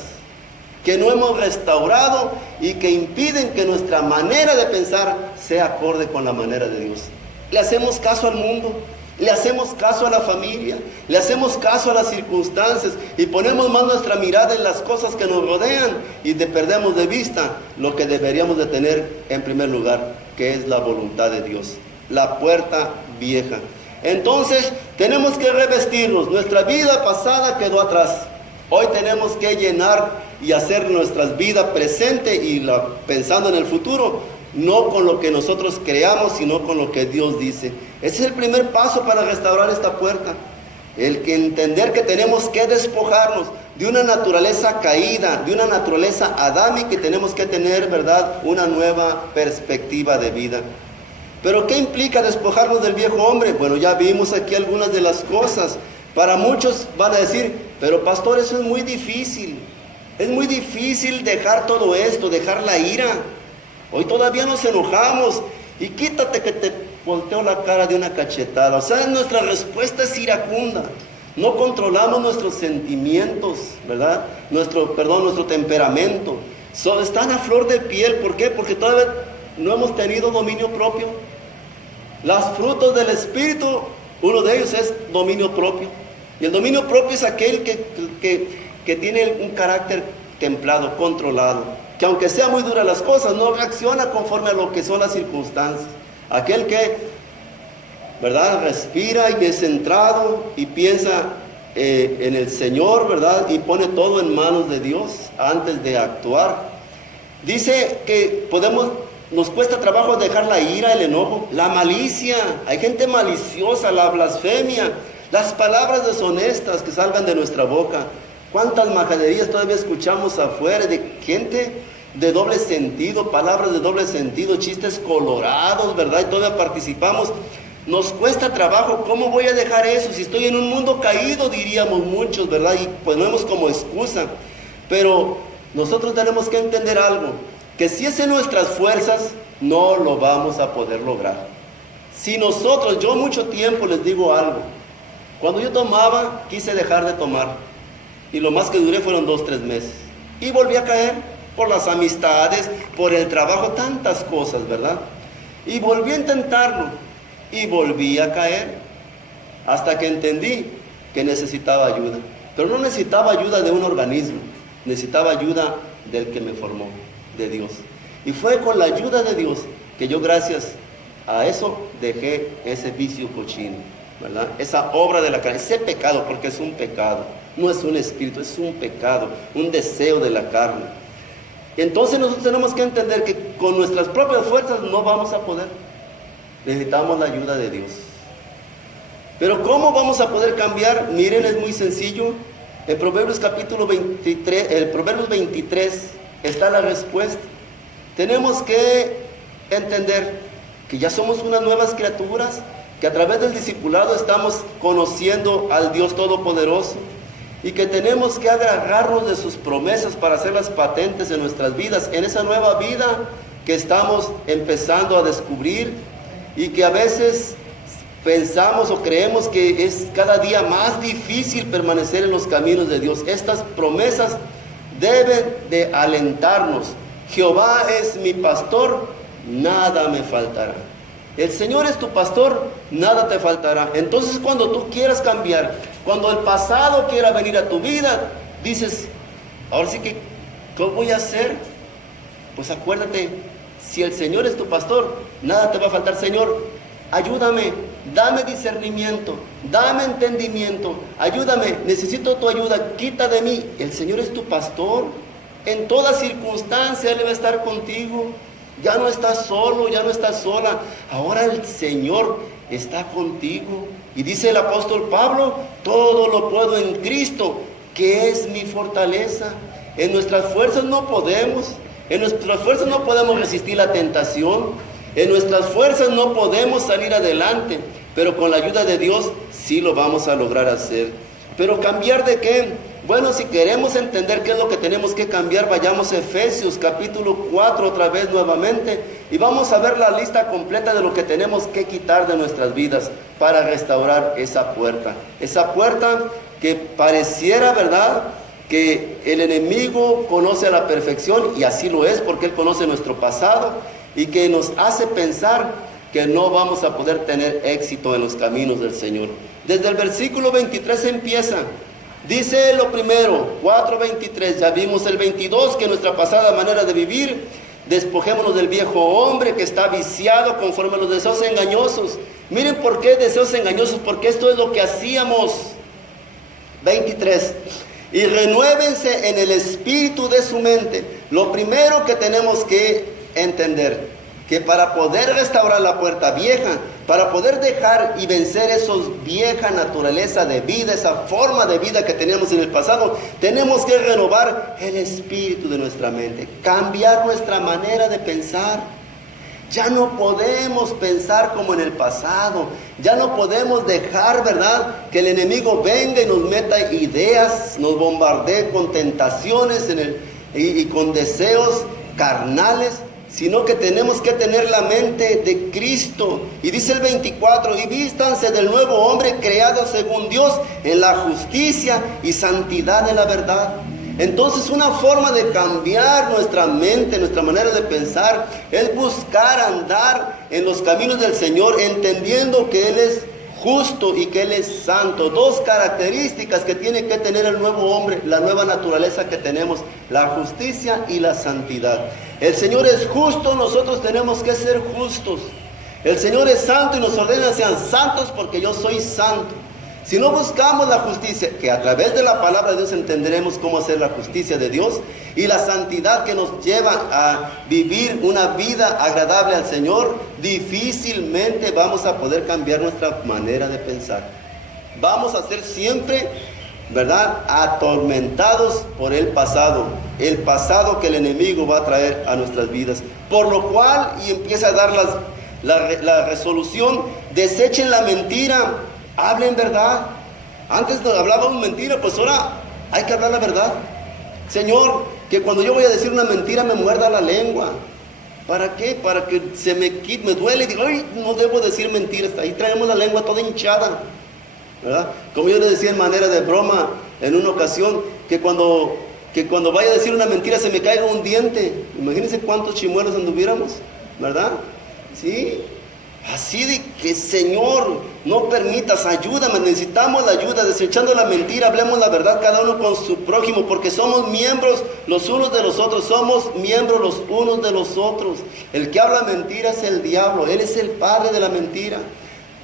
que no hemos restaurado y que impiden que nuestra manera de pensar sea acorde con la manera de Dios. Le hacemos caso al mundo, le hacemos caso a la familia, le hacemos caso a las circunstancias y ponemos más nuestra mirada en las cosas que nos rodean y perdemos de vista lo que deberíamos de tener en primer lugar, que es la voluntad de Dios, la puerta vieja. Entonces tenemos que revestirnos. Nuestra vida pasada quedó atrás. Hoy tenemos que llenar y hacer nuestras vidas presente y pensando en el futuro, no con lo que nosotros creamos, sino con lo que Dios dice. Ese es el primer paso para restaurar esta puerta. El que entender que tenemos que despojarnos de una naturaleza caída, de una naturaleza adámica, y tenemos que tener, ¿verdad?, una nueva perspectiva de vida. ¿Pero qué implica despojarnos del viejo hombre? Bueno, ya vimos aquí algunas de las cosas. Para muchos van a decir, pero pastor, eso es muy difícil. Es muy difícil dejar todo esto, dejar la ira. Hoy todavía nos enojamos y quítate que te volteo la cara de una cachetada. O sea, nuestra respuesta es iracunda. No controlamos nuestros sentimientos, ¿verdad? Nuestro temperamento. Están a flor de piel. ¿Por qué? Porque todavía no hemos tenido dominio propio. Los frutos del Espíritu, uno de ellos es dominio propio. Y el dominio propio es aquel que tiene un carácter templado, controlado, que aunque sea muy dura las cosas, no reacciona conforme a lo que son las circunstancias. Aquel que, ¿verdad?, respira y es centrado y piensa en el Señor, ¿verdad?, y pone todo en manos de Dios antes de actuar. Dice que nos cuesta trabajo dejar la ira, el enojo, la malicia. Hay gente maliciosa, la blasfemia, las palabras deshonestas que salgan de nuestra boca. ¿Cuántas majaderías todavía escuchamos afuera de gente de doble sentido, palabras de doble sentido, chistes colorados, ¿verdad? Y todavía participamos. Nos cuesta trabajo. ¿Cómo voy a dejar eso? Si estoy en un mundo caído, diríamos muchos, ¿verdad? Y ponemos como excusa. Pero nosotros tenemos que entender algo, que si es en nuestras fuerzas, no lo vamos a poder lograr. Si nosotros, yo mucho tiempo les digo algo, cuando yo tomaba, quise dejar de tomar, y lo más que duré fueron 2-3 meses, y volví a caer por las amistades, por el trabajo, tantas cosas, ¿verdad? Y volví a intentarlo, y volví a caer, hasta que entendí que necesitaba ayuda, pero no necesitaba ayuda de un organismo, necesitaba ayuda del que me formó, de Dios. Y fue con la ayuda de Dios que yo, gracias a eso, dejé ese vicio cochino, ¿verdad? Esa obra de la carne, ese pecado, porque es un pecado, no es un espíritu, es un pecado, un deseo de la carne. Entonces nosotros tenemos que entender que con nuestras propias fuerzas no vamos a poder. Necesitamos la ayuda de Dios. Pero ¿cómo vamos a poder cambiar? Miren, es muy sencillo. En Proverbios capítulo 23, el Proverbios 23 está la respuesta. Tenemos que entender que ya somos unas nuevas criaturas, que a través del discipulado estamos conociendo al Dios Todopoderoso y que tenemos que agarrarnos de sus promesas para hacerlas patentes en nuestras vidas, en esa nueva vida que estamos empezando a descubrir y que a veces pensamos o creemos que es cada día más difícil permanecer en los caminos de Dios. Estas promesas deben de alentarnos. Jehová es mi pastor, nada me faltará. El Señor es tu pastor, nada te faltará. Entonces cuando tú quieras cambiar, cuando el pasado quiera venir a tu vida, dices, ahora sí que, ¿qué voy a hacer? Pues acuérdate, si el Señor es tu pastor, nada te va a faltar. Señor, ayúdame, dame discernimiento, dame entendimiento, ayúdame, necesito tu ayuda, quita de mí. El Señor es tu pastor, en toda circunstancia Él va a estar contigo. Ya no estás solo, ya no estás sola. Ahora el Señor está contigo. Y dice el apóstol Pablo, todo lo puedo en Cristo, que es mi fortaleza. En nuestras fuerzas no podemos. En nuestras fuerzas no podemos resistir la tentación. En nuestras fuerzas no podemos salir adelante. Pero con la ayuda de Dios sí lo vamos a lograr hacer. ¿Pero cambiar de qué? Bueno, si queremos entender qué es lo que tenemos que cambiar, vayamos a Efesios capítulo 4 otra vez nuevamente y vamos a ver la lista completa de lo que tenemos que quitar de nuestras vidas para restaurar esa puerta. Esa puerta que pareciera, ¿verdad?, que el enemigo conoce a la perfección, y así lo es porque él conoce nuestro pasado, y que nos hace pensar que no vamos a poder tener éxito en los caminos del Señor. Desde el versículo 23 empieza. Dice lo primero, 4:23, ya vimos el 22, que nuestra pasada manera de vivir, despojémonos del viejo hombre que está viciado conforme a los deseos engañosos. Miren por qué deseos engañosos, porque esto es lo que hacíamos. 23, y renuévense en el espíritu de su mente. Lo primero que tenemos que entender, que para poder restaurar la puerta vieja, para poder dejar y vencer esa vieja naturaleza de vida, esa forma de vida que teníamos en el pasado, tenemos que renovar el espíritu de nuestra mente, cambiar nuestra manera de pensar. Ya no podemos pensar como en el pasado, ya no podemos dejar, ¿verdad?, que el enemigo venga y nos meta ideas, nos bombardee con tentaciones y con deseos carnales, sino que tenemos que tener la mente de Cristo. Y dice el 24, y vístanse del nuevo hombre creado según Dios en la justicia y santidad de la verdad. Entonces, una forma de cambiar nuestra mente, nuestra manera de pensar, es buscar andar en los caminos del Señor, entendiendo que Él es justo y que Él es santo. Dos características que tiene que tener el nuevo hombre, la nueva naturaleza que tenemos, la justicia y la santidad. El Señor es justo, nosotros tenemos que ser justos. El Señor es santo y nos ordena sean santos porque yo soy santo. Si no buscamos la justicia, que a través de la palabra de Dios entenderemos cómo hacer la justicia de Dios, y la santidad que nos lleva a vivir una vida agradable al Señor, difícilmente vamos a poder cambiar nuestra manera de pensar. Vamos a ser siempre, ¿verdad?, atormentados por el pasado que el enemigo va a traer a nuestras vidas. Por lo cual, y empieza a dar la resolución, desechen la mentira, hablen verdad. Antes hablábamos mentira, pues ahora hay que hablar la verdad. Señor, que cuando yo voy a decir una mentira me muerda la lengua. ¿Para qué? Para que se me quite, me duele y digo, ay, no debo decir mentiras. Ahí traemos la lengua toda hinchada, ¿verdad? Como yo le decía en manera de broma en una ocasión, que cuando vaya a decir una mentira se me caiga un diente. Imagínense cuántos chimuelos anduviéramos, ¿verdad? Sí. Así de que, Señor, no permitas, ayúdame, necesitamos la ayuda, desechando la mentira, hablemos la verdad cada uno con su prójimo, porque somos miembros los unos de los otros, somos miembros los unos de los otros. El que habla mentira es el diablo, él es el padre de la mentira.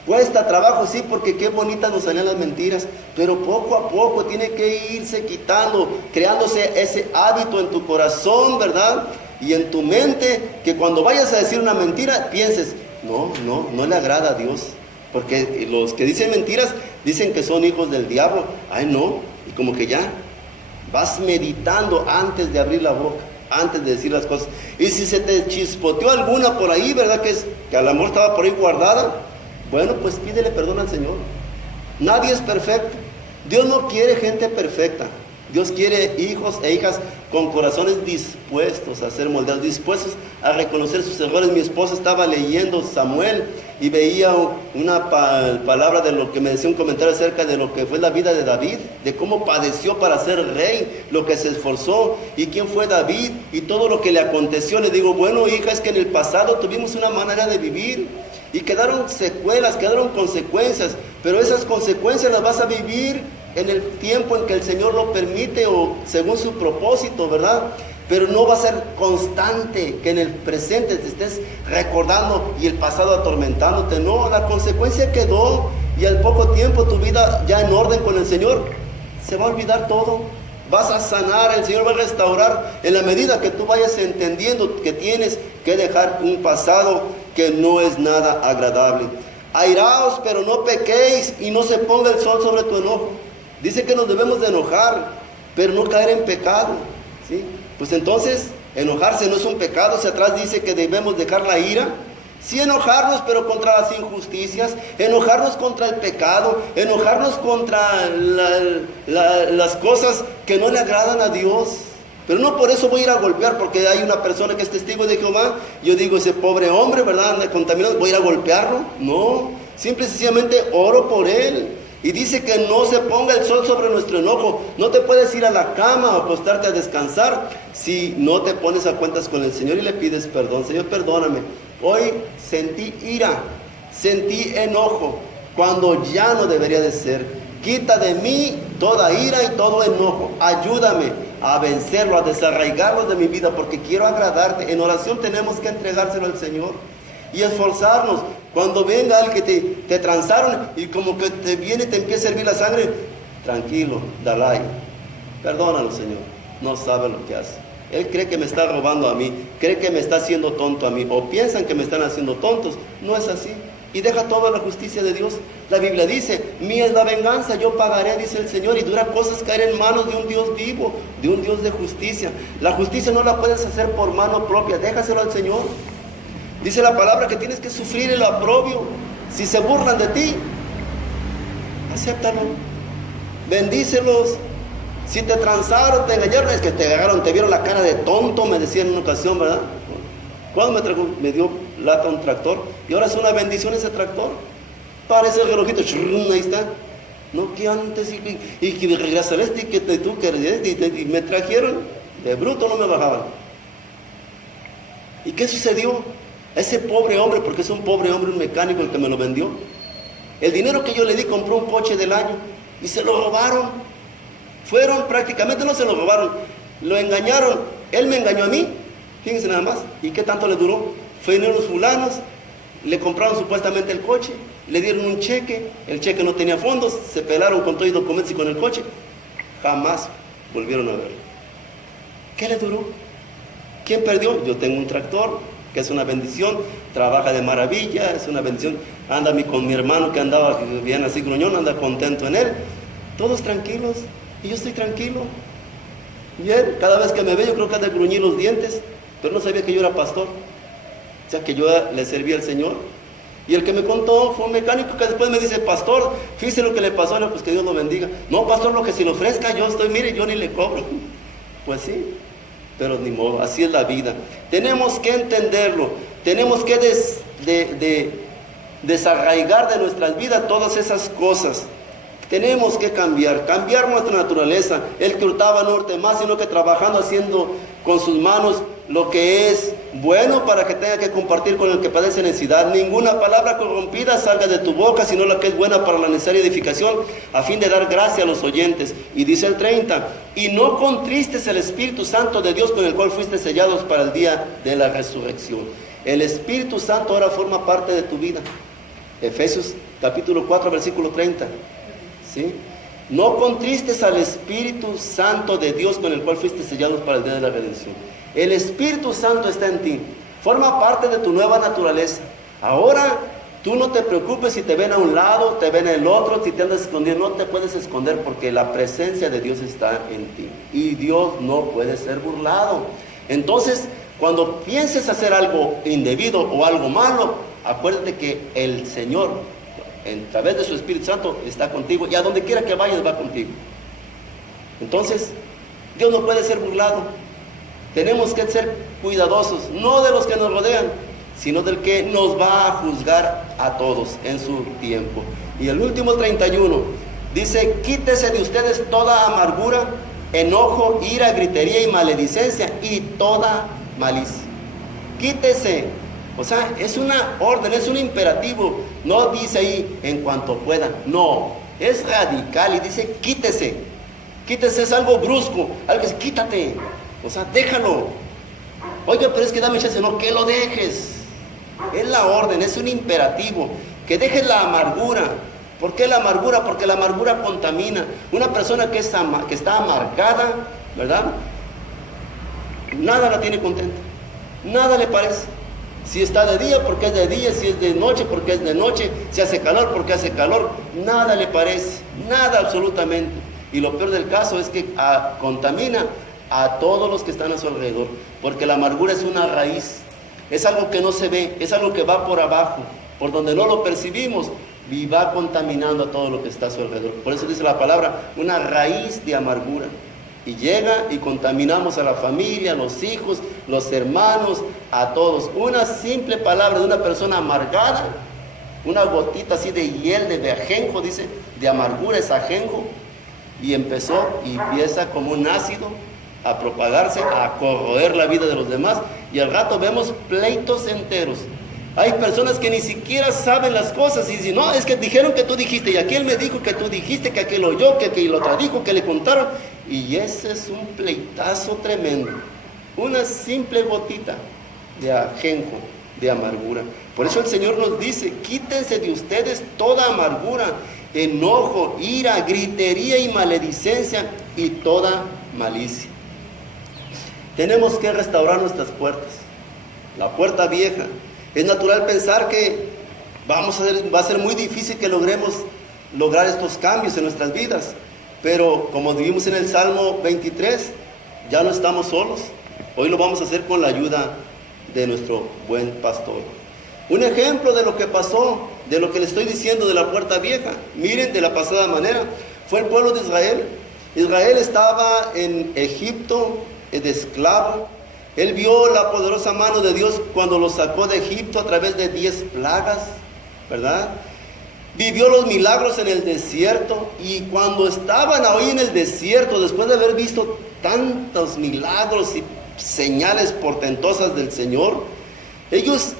Cuesta trabajo, sí, porque qué bonitas nos salían las mentiras, pero poco a poco tiene que irse quitando, creándose ese hábito en tu corazón, ¿verdad? Y en tu mente, que cuando vayas a decir una mentira, pienses, no le agrada a Dios, porque los que dicen mentiras dicen que son hijos del diablo. Ay, no, y como que ya vas meditando antes de abrir la boca, antes de decir las cosas. Y si se te chispoteó alguna por ahí, ¿verdad?, que a lo mejor estaba por ahí guardada, bueno, pues pídele perdón al Señor. Nadie es perfecto. Dios no quiere gente perfecta. Dios quiere hijos e hijas con corazones dispuestos a ser moldeados, dispuestos a reconocer sus errores. Mi esposa estaba leyendo Samuel y veía una palabra de lo que me decía, un comentario acerca de lo que fue la vida de David, de cómo padeció para ser rey, lo que se esforzó y quién fue David y todo lo que le aconteció. Le digo, bueno, hija, es que en el pasado tuvimos una manera de vivir y quedaron secuelas, quedaron consecuencias, pero esas consecuencias las vas a vivir en el tiempo en que el Señor lo permite o según su propósito, ¿verdad? Pero no va a ser constante que en el presente te estés recordando y el pasado atormentándote. No, la consecuencia quedó y al poco tiempo tu vida ya en orden con el Señor se va a olvidar todo. Vas a sanar, el Señor va a restaurar en la medida que tú vayas entendiendo que tienes que dejar un pasado que no es nada agradable. Airaos, pero no pequéis y no se ponga el sol sobre tu enojo. Dice que nos debemos de enojar, pero no caer en pecado, ¿sí? Pues entonces, enojarse no es un pecado. Si atrás dice que debemos dejar la ira, Sí, enojarnos, pero contra las injusticias, enojarnos contra el pecado, enojarnos contra las cosas que no le agradan a Dios. Pero no por eso voy a ir a golpear, porque hay una persona que es testigo de Jehová. Yo digo, ese pobre hombre, ¿verdad?, anda contaminado, voy a ir a golpearlo. No, simple y sencillamente oro por él. Y dice que no se ponga el sol sobre nuestro enojo. No te puedes ir a la cama o acostarte a descansar si no te pones a cuentas con el Señor y le pides perdón. Señor, perdóname. Hoy sentí ira, sentí enojo, cuando ya no debería de ser. Quita de mí toda ira y todo enojo. Ayúdame a vencerlo, a desarraigarlo de mi vida, porque quiero agradarte. En oración tenemos que entregárselo al Señor y esforzarnos. Cuando venga el que te transaron y como que te viene y te empieza a hervir la sangre, tranquilo, Dalai, perdónalo, Señor, no sabe lo que hace. Él cree que me está robando a mí, cree que me está haciendo tonto a mí, o piensan que me están haciendo tontos. No es así. Y deja toda la justicia de Dios. La Biblia dice, mía es la venganza, yo pagaré, dice el Señor. Y dura cosas caer en manos de un Dios vivo, de un Dios de justicia. La justicia no la puedes hacer por mano propia, déjaselo al Señor. Dice la palabra que tienes que sufrir el oprobio. Si se burlan de ti, acéptalo, bendícelos. Si te transaron, te engañaron, es que te agarraron, te vieron la cara de tonto, me decían en una ocasión, ¿verdad? Cuando me dio lata un tractor, y ahora es una bendición ese tractor. Parece el relojito, ahí está. No, que antes, y que regresa este, y que tú querías, y me trajeron, de bruto no me bajaban. ¿Y qué sucedió? Ese pobre hombre, porque es un pobre hombre, un mecánico el que me lo vendió, el dinero que yo le di compró un coche del año, y se lo robaron. Fueron, prácticamente no se lo robaron, lo engañaron. Él me engañó a mí, fíjense nada más. ¿Y qué tanto le duró? Fueron los fulanos, le compraron supuestamente el coche, le dieron un cheque, el cheque no tenía fondos, se pelaron con todos los documentos y con el coche. Jamás volvieron a verlo. ¿Qué le duró? ¿Quién perdió? Yo tengo un tractor, que es una bendición, trabaja de maravilla, es una bendición. Anda con mi hermano que andaba bien así gruñón, anda contento en él. Todos tranquilos. Y yo estoy tranquilo. Y él, cada vez que me ve, yo creo que ha de gruñir los dientes, pero no sabía que yo era pastor. O sea, que yo le servía al Señor. Y el que me contó fue un mecánico que después me dice, pastor, fíjese lo que le pasó. No, pues que Dios lo bendiga. No, pastor, lo que si lo ofrezca, yo estoy, mire, yo ni le cobro. Pues sí, pero ni modo, así es la vida. Tenemos que entenderlo. Tenemos que desarraigar de nuestras vidas todas esas cosas. Tenemos que cambiar nuestra naturaleza. El que hurtaba no hurte más, sino que trabajando, haciendo con sus manos lo que es bueno para que tenga que compartir con el que padece necesidad. Ninguna palabra corrompida salga de tu boca, sino la que es buena para la necesaria edificación, a fin de dar gracia a los oyentes. Y dice el 30, y no contristes el Espíritu Santo de Dios, con el cual fuiste sellados para el día de la resurrección. El Espíritu Santo ahora forma parte de tu vida. Efesios capítulo 4, versículo 30. ¿Sí? No contristes al Espíritu Santo de Dios, con el cual fuiste sellados para el día de la redención. El Espíritu Santo está en ti, forma parte de tu nueva naturaleza. Ahora tú no te preocupes si te ven a un lado, te ven al otro, si te andas escondiendo. No te puedes esconder, porque la presencia de Dios está en ti y Dios no puede ser burlado. Entonces, cuando pienses hacer algo indebido o algo malo, acuérdate que el Señor, a través de su Espíritu Santo, está contigo, y a donde quiera que vayas va contigo. Entonces, Dios no puede ser burlado. Tenemos que ser cuidadosos, no de los que nos rodean, sino del que nos va a juzgar a todos en su tiempo. Y el último 31 dice, quítese de ustedes toda amargura, enojo, ira, gritería y maledicencia y toda malicia. Quítese. O sea, es una orden, es un imperativo. No dice ahí en cuanto pueda, no, es radical y dice quítese. Quítese es algo brusco, algo que dice quítate, o sea, déjalo. Oye, pero es que dame chance, no, que lo dejes. Es la orden, es un imperativo, que dejes la amargura. ¿Por qué la amargura? Porque la amargura contamina. Una persona que está amargada, ¿verdad? Nada la tiene contenta, nada le parece. Si está de día, porque es de día; si es de noche, porque es de noche; si hace calor, porque hace calor. Nada le parece, nada absolutamente. Y lo peor del caso es que contamina a todos los que están a su alrededor, porque la amargura es una raíz. Es algo que no se ve, es algo que va por abajo, por donde no lo percibimos, y va contaminando a todo lo que está a su alrededor. Por eso dice la palabra, una raíz de amargura. Y llega y contaminamos a la familia, a los hijos, los hermanos, a todos. Una simple palabra de una persona amargada, una gotita así de hiel, de ajenjo, dice, de amargura es ajenjo, y empezó y empieza como un ácido a propagarse, a corroer la vida de los demás, y al rato vemos pleitos enteros. Hay personas que ni siquiera saben las cosas y dicen, no, es que dijeron que tú dijiste, y aquel me dijo que tú dijiste, que aquel oyó, que aquel otro dijo, que le contaron, y ese es un pleitazo tremendo, una simple gotita de ajenjo, de amargura. Por eso el Señor nos dice, quítense de ustedes toda amargura, enojo, ira, gritería y maledicencia y toda malicia. Tenemos que restaurar nuestras puertas, la puerta vieja. Es natural pensar que va a ser muy difícil que logremos lograr estos cambios en nuestras vidas, pero como vivimos en el Salmo 23, ya no estamos solos. Hoy lo vamos a hacer con la ayuda de nuestro buen pastor. Un ejemplo de lo que pasó, de lo que le estoy diciendo de la puerta vieja, miren, de la pasada manera, fue el pueblo de Israel. Israel estaba en Egipto de esclavo. Él vio la poderosa mano de Dios cuando lo sacó de Egipto a través de 10 plagas, ¿verdad? Vivió los milagros en el desierto, y cuando estaban ahí en el desierto, después de haber visto tantos milagros y señales portentosas del Señor, ellos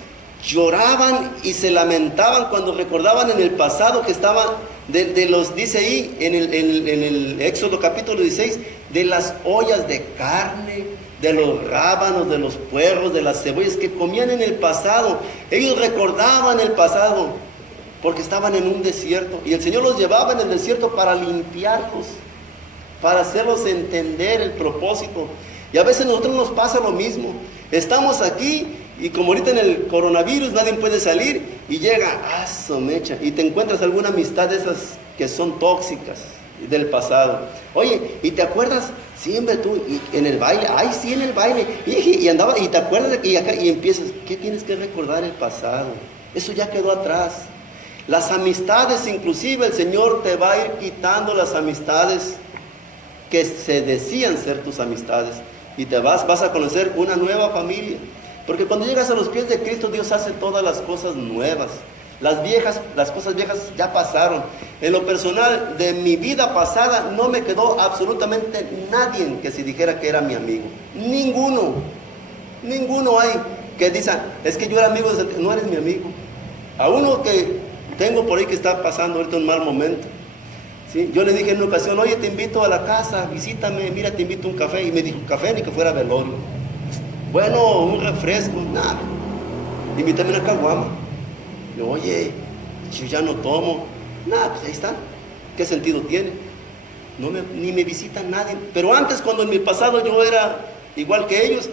lloraban y se lamentaban cuando recordaban en el pasado que estaba dice ahí en el Éxodo capítulo 16, de las ollas de carne, de los rábanos, de los puerros, de las cebollas que comían en el pasado. Ellos recordaban el pasado porque estaban en un desierto, y el Señor los llevaba en el desierto para limpiarlos, para hacerlos entender el propósito. Y a veces a nosotros nos pasa lo mismo. Estamos aquí y como ahorita en el coronavirus nadie puede salir, y llega, mecha, y te encuentras alguna amistad de esas que son tóxicas del pasado. Oye, ¿y te acuerdas? Siempre tú, y en el baile, sí, en el baile, y andaba, y te acuerdas, y acá, y empiezas, ¿qué tienes que recordar el pasado? Eso ya quedó atrás. Las amistades, inclusive el Señor te va a ir quitando las amistades que se decían ser tus amistades, y vas a conocer una nueva familia. Porque cuando llegas a los pies de Cristo, Dios hace todas las cosas nuevas. Las cosas viejas ya pasaron. En lo personal, de mi vida pasada, no me quedó absolutamente nadie que se dijera que era mi amigo. Ninguno hay que diga, es que yo era amigo de... No eres mi amigo. A uno que tengo por ahí que está pasando ahorita un mal momento, ¿sí? Yo le dije en una ocasión, oye, te invito a la casa, visítame, mira, te invito a un café. Y me dijo, café ni que fuera velorio. Bueno, un refresco, nada. Invítame a una caguama. Yo, oye, yo ya no tomo. Nada, pues ahí está. ¿Qué sentido tiene? Ni me visita nadie. Pero antes, cuando en mi pasado yo era igual que ellos,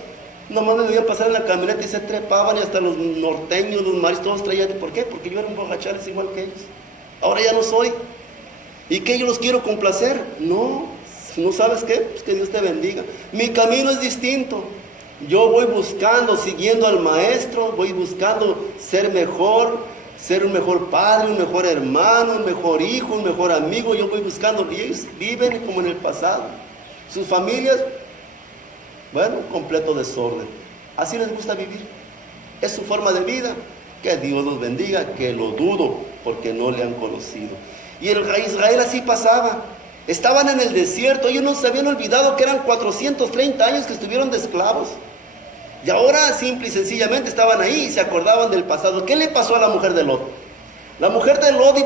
nomás me debían pasar en la camioneta y se trepaban, y hasta los norteños, los maris, todos traían. ¿Por qué? Porque yo era un borrachales igual que ellos. Ahora ya no soy. ¿Y qué? ¿Yo los quiero complacer? No sabes qué, pues que Dios te bendiga. Mi camino es distinto. Yo voy buscando, siguiendo al Maestro, voy buscando ser mejor, ser un mejor padre, un mejor hermano, un mejor hijo, un mejor amigo. Yo voy buscando, y ellos viven como en el pasado. Sus familias, bueno, completo desorden. Así les gusta vivir. Es su forma de vida. Que Dios los bendiga, que lo dudo, porque no le han conocido. Y el rey Israel así pasaba. Estaban en el desierto, ellos no se habían olvidado que eran 430 años que estuvieron de esclavos. Y ahora simple y sencillamente estaban ahí y se acordaban del pasado. ¿Qué le pasó a la mujer de Lot? La mujer de Lot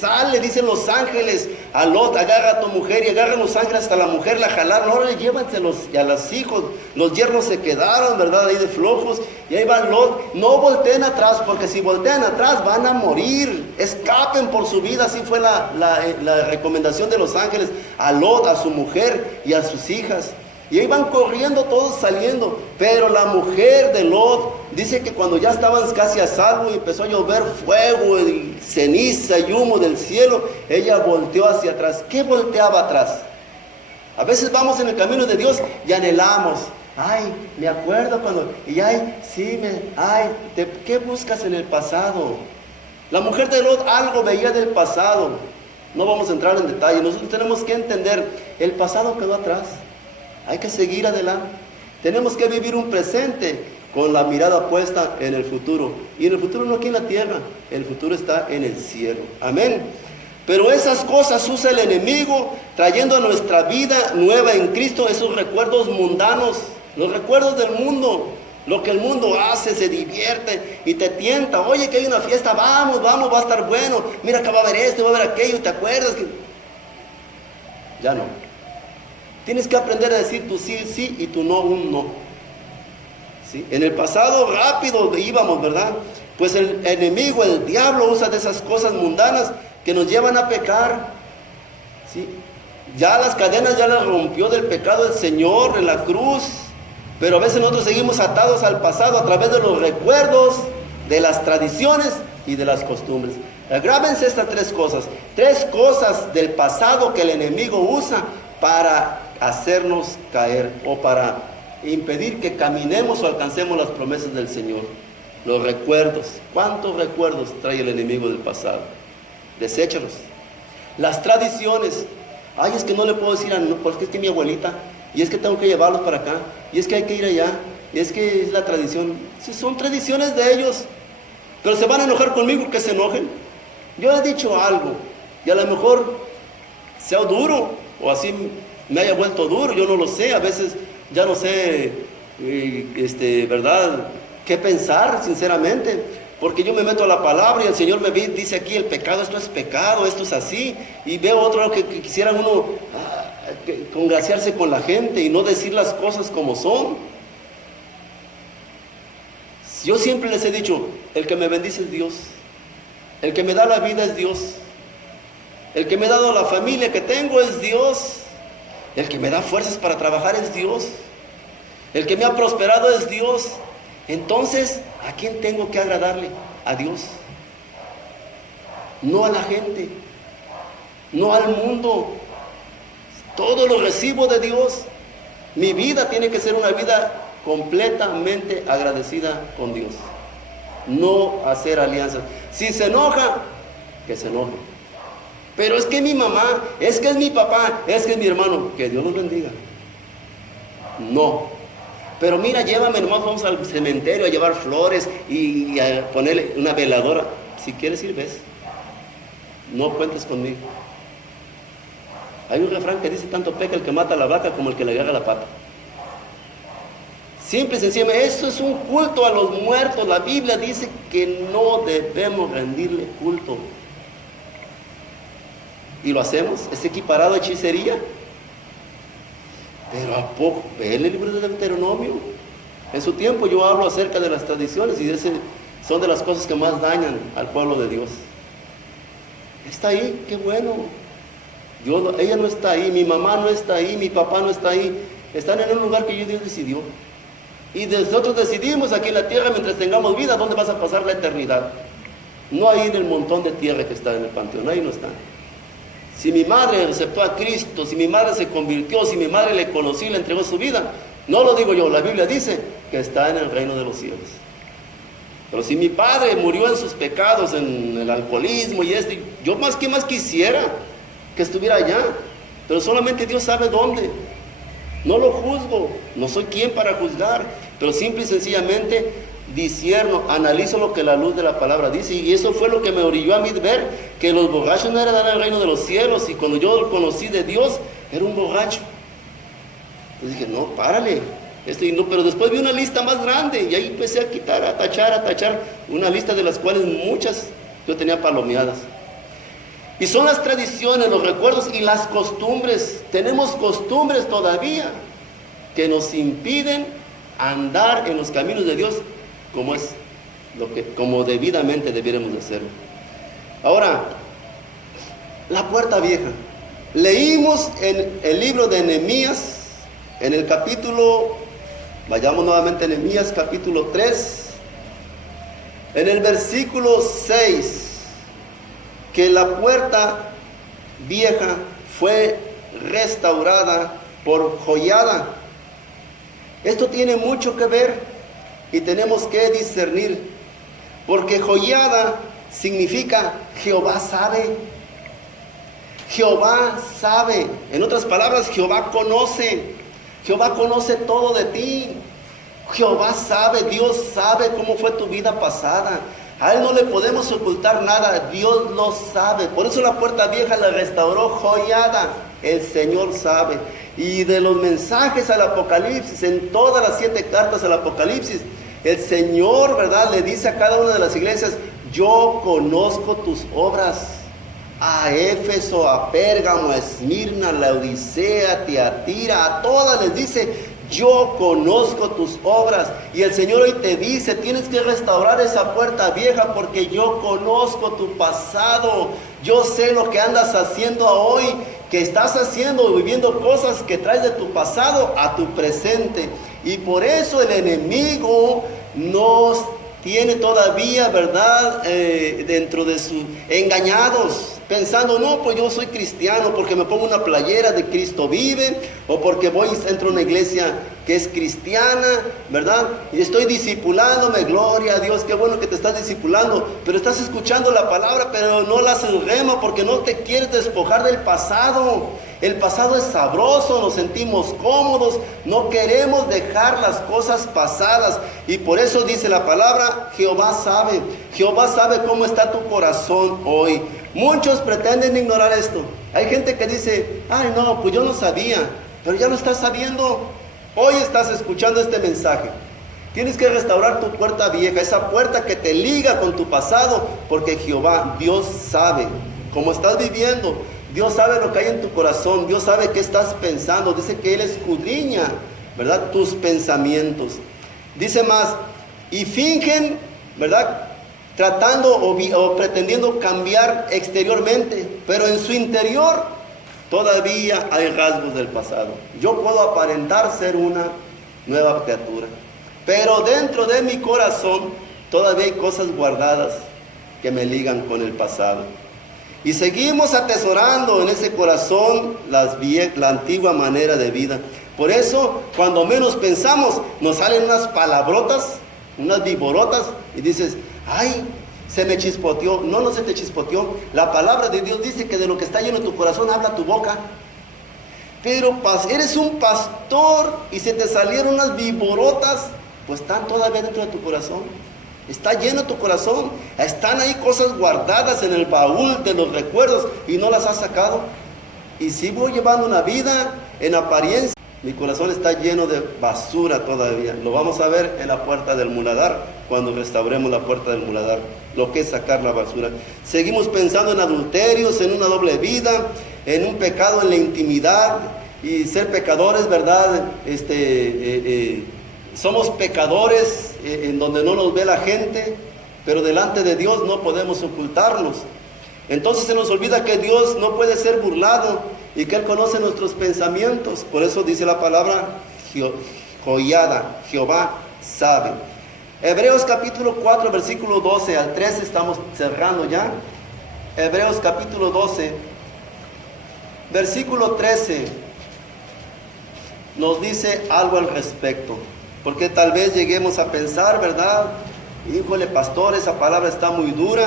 sale, dicen los ángeles a Lot, agarra a tu mujer, y agarran los ángeles hasta la mujer, la jalaron, ahora llévanselos a los hijos. Los yernos se quedaron, ¿verdad? Ahí de flojos, y ahí va Lot. No volteen atrás, porque si voltean atrás van a morir. Escapen por su vida. Así fue la recomendación de los ángeles a Lot, a su mujer y a sus hijas. Y ahí van corriendo todos saliendo. Pero la mujer de Lot dice que cuando ya estaban casi a salvo y empezó a llover fuego y ceniza y humo del cielo, ella volteó hacia atrás. ¿Qué volteaba atrás? A veces vamos en el camino de Dios y anhelamos. Ay, me acuerdo cuando, y ay, sí, ¿qué buscas en el pasado? La mujer de Lot algo veía del pasado. No vamos a entrar en detalle. Nosotros tenemos que entender, el pasado quedó atrás. Hay que seguir adelante. Tenemos que vivir un presente con la mirada puesta en el futuro. Y en el futuro no aquí en la tierra, el futuro está en el cielo. Amén. Pero esas cosas usa el enemigo trayendo a nuestra vida nueva en Cristo esos recuerdos mundanos, los recuerdos del mundo, lo que el mundo hace, se divierte y te tienta. Oye, que hay una fiesta, vamos, va a estar bueno. Mira que va a haber esto, va a haber aquello, ¿te acuerdas? Ya no. Tienes que aprender a decir tu sí, sí y tu no, un no. ¿Sí? En el pasado rápido íbamos, ¿verdad? Pues el enemigo, el diablo usa de esas cosas mundanas que nos llevan a pecar. ¿Sí? Ya las cadenas ya las rompió del pecado el Señor en la cruz. Pero a veces nosotros seguimos atados al pasado a través de los recuerdos, de las tradiciones y de las costumbres. Grábense estas tres cosas del pasado que el enemigo usa para hacernos caer o para impedir que caminemos o alcancemos las promesas del Señor. Los recuerdos. ¿Cuántos recuerdos trae el enemigo del pasado? Deséchalos. Las tradiciones. Ay, es que no le puedo decir porque es que mi abuelita, y es que tengo que llevarlos para acá, y es que hay que ir allá, y es que es la tradición. Sí, son tradiciones de ellos, pero se van a enojar conmigo, que se enojen. Yo he dicho algo, y a lo mejor sea duro, o así me haya vuelto duro, yo no lo sé, a veces ya no sé, ¿verdad?, qué pensar, sinceramente, porque yo me meto a la palabra y el Señor me dice aquí, el pecado, esto es pecado, esto es así, y veo otro que quisiera uno congraciarse con la gente y no decir las cosas como son. Yo siempre les he dicho, el que me bendice es Dios, el que me da la vida es Dios, el que me ha dado la familia que tengo es Dios, el que me da fuerzas para trabajar es Dios, el que me ha prosperado es Dios. Entonces, ¿a quién tengo que agradarle? A Dios, no a la gente, no al mundo. Todo lo recibo de Dios. Mi vida tiene que ser una vida completamente agradecida con Dios, no hacer alianzas. Si se enoja, que se enoje, pero es que mi mamá, es que es mi papá, es que es mi hermano, que Dios los bendiga. No, pero mira, llévame, nomás vamos al cementerio a llevar flores y a ponerle una veladora. Si quieres ir, ves, no cuentes conmigo. Hay un refrán que dice, tanto peca el que mata a la vaca como el que le agarra la pata. Simple y sencillamente, eso es un culto a los muertos. La Biblia dice que no debemos rendirle culto. Y lo hacemos, es equiparado a hechicería. Pero ¿a poco? Ve el libro de Deuteronomio. En su tiempo yo hablo acerca de las tradiciones y son de las cosas que más dañan al pueblo de Dios. Está ahí, qué bueno. Ella no está ahí, mi mamá no está ahí, mi papá no está ahí. Están en un lugar que Dios decidió. Y nosotros decidimos aquí en la tierra, mientras tengamos vida, dónde vas a pasar la eternidad. No ahí en el montón de tierra que está en el panteón, ahí no está. Si mi madre aceptó a Cristo, si mi madre se convirtió, si mi madre le conoció y le entregó su vida, no lo digo yo, la Biblia dice que está en el reino de los cielos. Pero si mi padre murió en sus pecados, en el alcoholismo y esto, yo más quisiera que estuviera allá, pero solamente Dios sabe dónde. No lo juzgo, no soy quien para juzgar, pero simple y sencillamente discierno, analizo lo que la luz de la palabra dice, y eso fue lo que me orilló a mí ver que los borrachos no eran el reino de los cielos, y cuando yo conocí de Dios, era un borracho. Entonces dije, no, párale, pero después vi una lista más grande, y ahí empecé a quitar, a tachar, una lista de las cuales muchas yo tenía palomeadas. Y son las tradiciones, los recuerdos y las costumbres. Tenemos costumbres todavía que nos impiden andar en los caminos de Dios como debidamente debiéramos de hacerlo. Ahora, la puerta vieja. Leímos en el libro de Nehemías, en el capítulo, vayamos nuevamente a Nehemías capítulo 3, en el versículo 6, que la puerta vieja fue restaurada por Joiada. Esto tiene mucho que ver y tenemos que discernir, porque Joiada significa Jehová sabe. Jehová sabe. En otras palabras, Jehová conoce. Jehová conoce todo de ti. Jehová sabe, Dios sabe cómo fue tu vida pasada. A Él no le podemos ocultar nada, Dios lo sabe. Por eso la puerta vieja la restauró Joiada. El Señor sabe. Y de los mensajes al Apocalipsis, en todas las 7 cartas al Apocalipsis, el Señor, ¿verdad?, le dice a cada una de las iglesias: yo conozco tus obras. A Éfeso, a Pérgamo, a Esmirna, a Laodicea, a Tiatira, a todas les dice: yo conozco tus obras. Y el Señor hoy te dice: tienes que restaurar esa puerta vieja, porque yo conozco tu pasado. Yo sé lo que andas haciendo hoy, que estás haciendo, viviendo cosas que traes de tu pasado a tu presente. Y por eso el enemigo nos tiene todavía, ¿verdad?, dentro de sus engañados, pensando: no, pues yo soy cristiano porque me pongo una playera de Cristo vive, o porque entro a una iglesia que es cristiana, ¿verdad? Y estoy discipulándome, gloria a Dios, qué bueno que te estás discipulando, pero estás escuchando la palabra, pero no la haces rema porque no te quieres despojar del pasado. El pasado es sabroso, nos sentimos cómodos, no queremos dejar las cosas pasadas. Y por eso dice la palabra: Jehová sabe cómo está tu corazón hoy. Muchos pretenden ignorar esto. Hay gente que dice: ay no, pues yo no sabía, pero ya lo estás sabiendo. Hoy estás escuchando este mensaje. Tienes que restaurar tu puerta vieja, esa puerta que te liga con tu pasado, porque Jehová, Dios sabe cómo estás viviendo. Dios sabe lo que hay en tu corazón, Dios sabe qué estás pensando. Dice que Él escudriña, ¿verdad?, tus pensamientos. Dice más: y fingen, ¿verdad?, tratando o pretendiendo cambiar exteriormente, pero en su interior todavía hay rasgos del pasado. Yo puedo aparentar ser una nueva criatura, pero dentro de mi corazón todavía hay cosas guardadas que me ligan con el pasado. Y seguimos atesorando en ese corazón la antigua manera de vida. Por eso, cuando menos pensamos, nos salen unas palabrotas, unas viborotas, y dices: ay, se me chispoteó. No, no se te chispoteó. La palabra de Dios dice que de lo que está lleno tu corazón habla tu boca. Pero eres un pastor y se te salieron unas viborotas, pues están todavía dentro de tu corazón. Está lleno tu corazón. Están ahí cosas guardadas en el baúl de los recuerdos y no las has sacado. Y si voy llevando una vida en apariencia, mi corazón está lleno de basura todavía. Lo vamos a ver en la puerta del muladar, cuando restauremos la puerta del muladar, lo que es sacar la basura. Seguimos pensando en adulterios, en una doble vida, en un pecado en la intimidad y ser pecadores, ¿verdad? Somos pecadores en donde no nos ve la gente, pero delante de Dios no podemos ocultarnos. Entonces se nos olvida que Dios no puede ser burlado y que Él conoce nuestros pensamientos. Por eso dice la palabra Joiada, Jehová sabe. Hebreos capítulo 4, versículo 12 al 13, estamos cerrando ya. Hebreos capítulo 12, versículo 13, nos dice algo al respecto. Porque tal vez lleguemos a pensar, ¿verdad? Híjole, pastor, esa palabra está muy dura.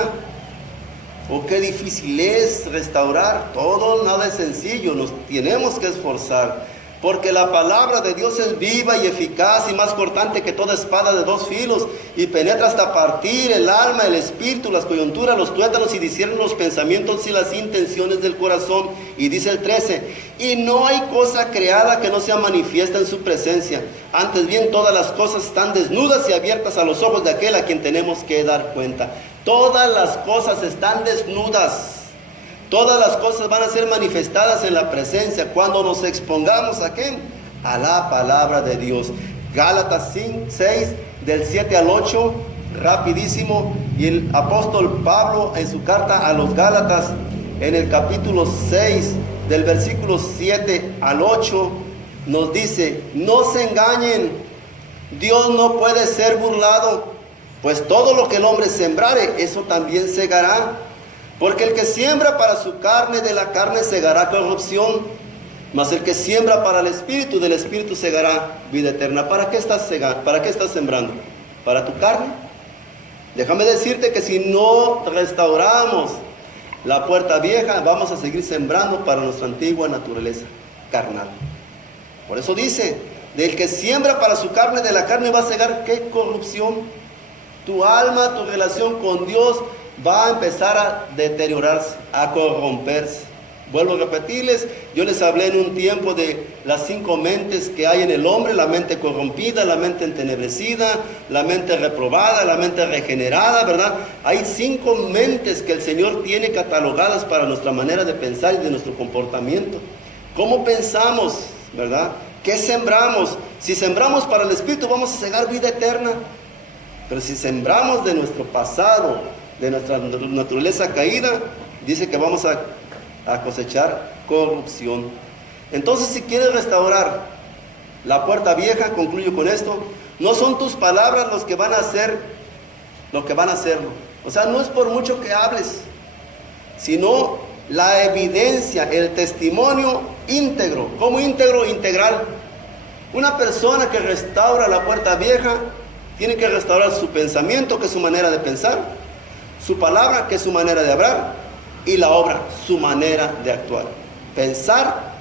O qué difícil es restaurar. Todo, nada es sencillo, nos tenemos que esforzar. Porque la palabra de Dios es viva y eficaz y más cortante que toda espada de 2 filos, y penetra hasta partir el alma, el espíritu, las coyunturas, los tuétanos, y discierne los pensamientos y las intenciones del corazón. Y dice el 13: y no hay cosa creada que no sea manifiesta en su presencia. Antes bien, todas las cosas están desnudas y abiertas a los ojos de aquel a quien tenemos que dar cuenta. Todas las cosas están desnudas. Todas las cosas van a ser manifestadas en la presencia cuando nos expongamos ¿a qué? A la palabra de Dios. Gálatas 6, del 7 al 8, rapidísimo. Y el apóstol Pablo en su carta a los Gálatas, en el capítulo 6, del versículo 7 al 8, nos dice: no se engañen, Dios no puede ser burlado, pues todo lo que el hombre sembrare, eso también segará. Porque el que siembra para su carne, de la carne segará corrupción, Mas el que siembra para el Espíritu, del Espíritu segará vida eterna. ¿Para qué estás sembrando? ¿Para tu carne? Déjame decirte que si no restauramos la puerta vieja, vamos a seguir sembrando para nuestra antigua naturaleza carnal. Por eso dice, del que siembra para su carne, de la carne va a segar, ¿qué corrupción? Tu alma, tu relación con Dios va a empezar a deteriorarse, a corromperse. Vuelvo a repetirles, yo les hablé en un tiempo de las 5 mentes que hay en el hombre: la mente corrompida, la mente entenebrecida, la mente reprobada, la mente regenerada, ¿verdad? Hay 5 mentes que el Señor tiene catalogadas para nuestra manera de pensar y de nuestro comportamiento. ¿Cómo pensamos, verdad? ¿Qué sembramos? Si sembramos para el Espíritu, vamos a segar vida eterna. Pero si sembramos de nuestro pasado, de nuestra naturaleza caída, dice que vamos a cosechar corrupción. Entonces, si quieres restaurar la puerta vieja, concluyo con esto, no son tus palabras los que van a hacer lo que van a hacerlo. O sea, no es por mucho que hables, sino la evidencia, el testimonio íntegro. ¿Cómo íntegro? Integral. Una persona que restaura la puerta vieja tiene que restaurar su pensamiento, que es su manera de pensar, su palabra, que es su manera de hablar, y la obra, su manera de actuar. Pensar,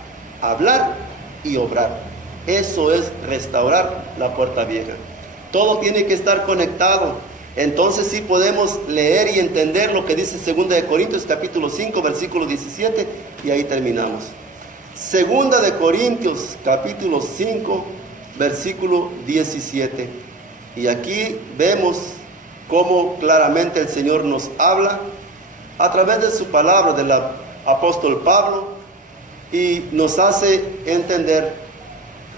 hablar y obrar. Eso es restaurar la puerta vieja. Todo tiene que estar conectado. Entonces sí podemos leer y entender lo que dice 2 de Corintios capítulo 5, versículo 17, y ahí terminamos. 2 de Corintios capítulo 5, versículo 17. Y aquí vemos cómo claramente el Señor nos habla a través de su palabra, del apóstol Pablo, y nos hace entender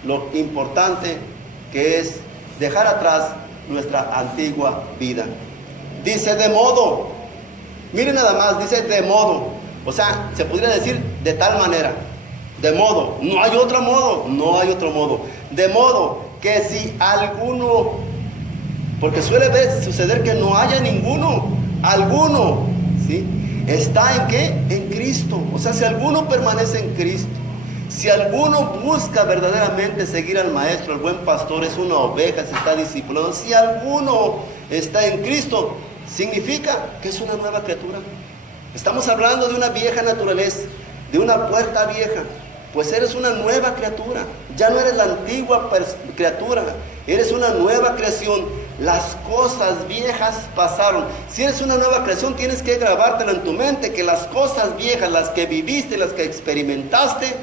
lo importante que es dejar atrás nuestra antigua vida. Dice de modo, miren nada más, dice de modo, o sea, se podría decir de tal manera, de modo, no hay otro modo, no hay otro modo, de modo que si alguno, porque suele suceder que no haya alguno, ¿sí? ¿Está en qué? En Cristo. O sea, si alguno permanece en Cristo, si alguno busca verdaderamente seguir al Maestro, al buen pastor, es una oveja, se está discipulando. Si alguno está en Cristo, significa que es una nueva criatura. Estamos hablando de una vieja naturaleza, de una puerta vieja. Pues eres una nueva criatura. Ya no eres la antigua criatura, eres una nueva creación. Las cosas viejas pasaron. Si eres una nueva creación, tienes que grabártelo en tu mente, que las cosas viejas, las que viviste, las que experimentaste,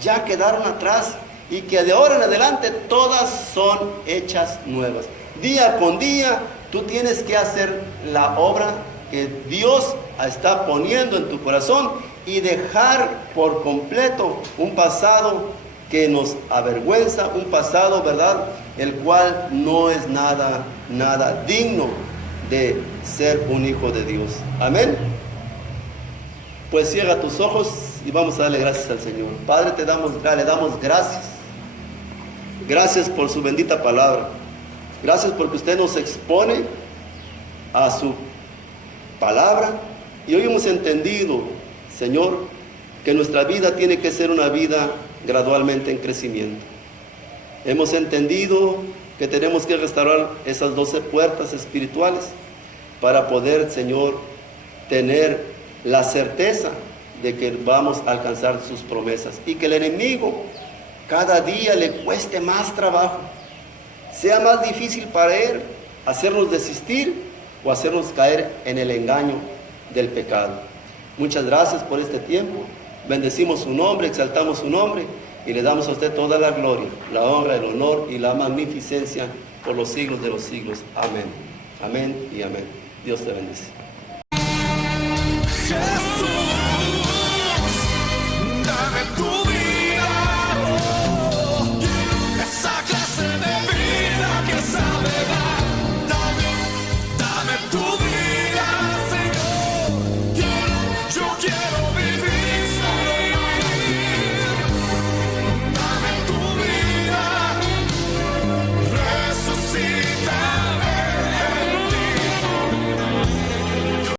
ya quedaron atrás, y que de ahora en adelante todas son hechas nuevas. Día con día tú tienes que hacer la obra que Dios está poniendo en tu corazón y dejar por completo un pasado que nos avergüenza, un pasado, ¿verdad?, el cual no es nada digno de ser un hijo de Dios. Amén. Pues cierra tus ojos y vamos a darle gracias al Señor. Padre, le damos gracias. Gracias por su bendita palabra. Gracias porque usted nos expone a su palabra, y hoy hemos entendido, Señor, que nuestra vida tiene que ser una vida gradualmente en crecimiento. Hemos entendido que tenemos que restaurar esas 12 puertas espirituales para poder, Señor, tener la certeza de que vamos a alcanzar sus promesas, y que el enemigo cada día le cueste más trabajo, sea más difícil para él hacernos desistir o hacernos caer en el engaño del pecado. Muchas gracias por este tiempo. Bendecimos su nombre, exaltamos su nombre y le damos a usted toda la gloria, la honra, el honor y la magnificencia por los siglos de los siglos. Amén. Amén y amén. Dios te bendice.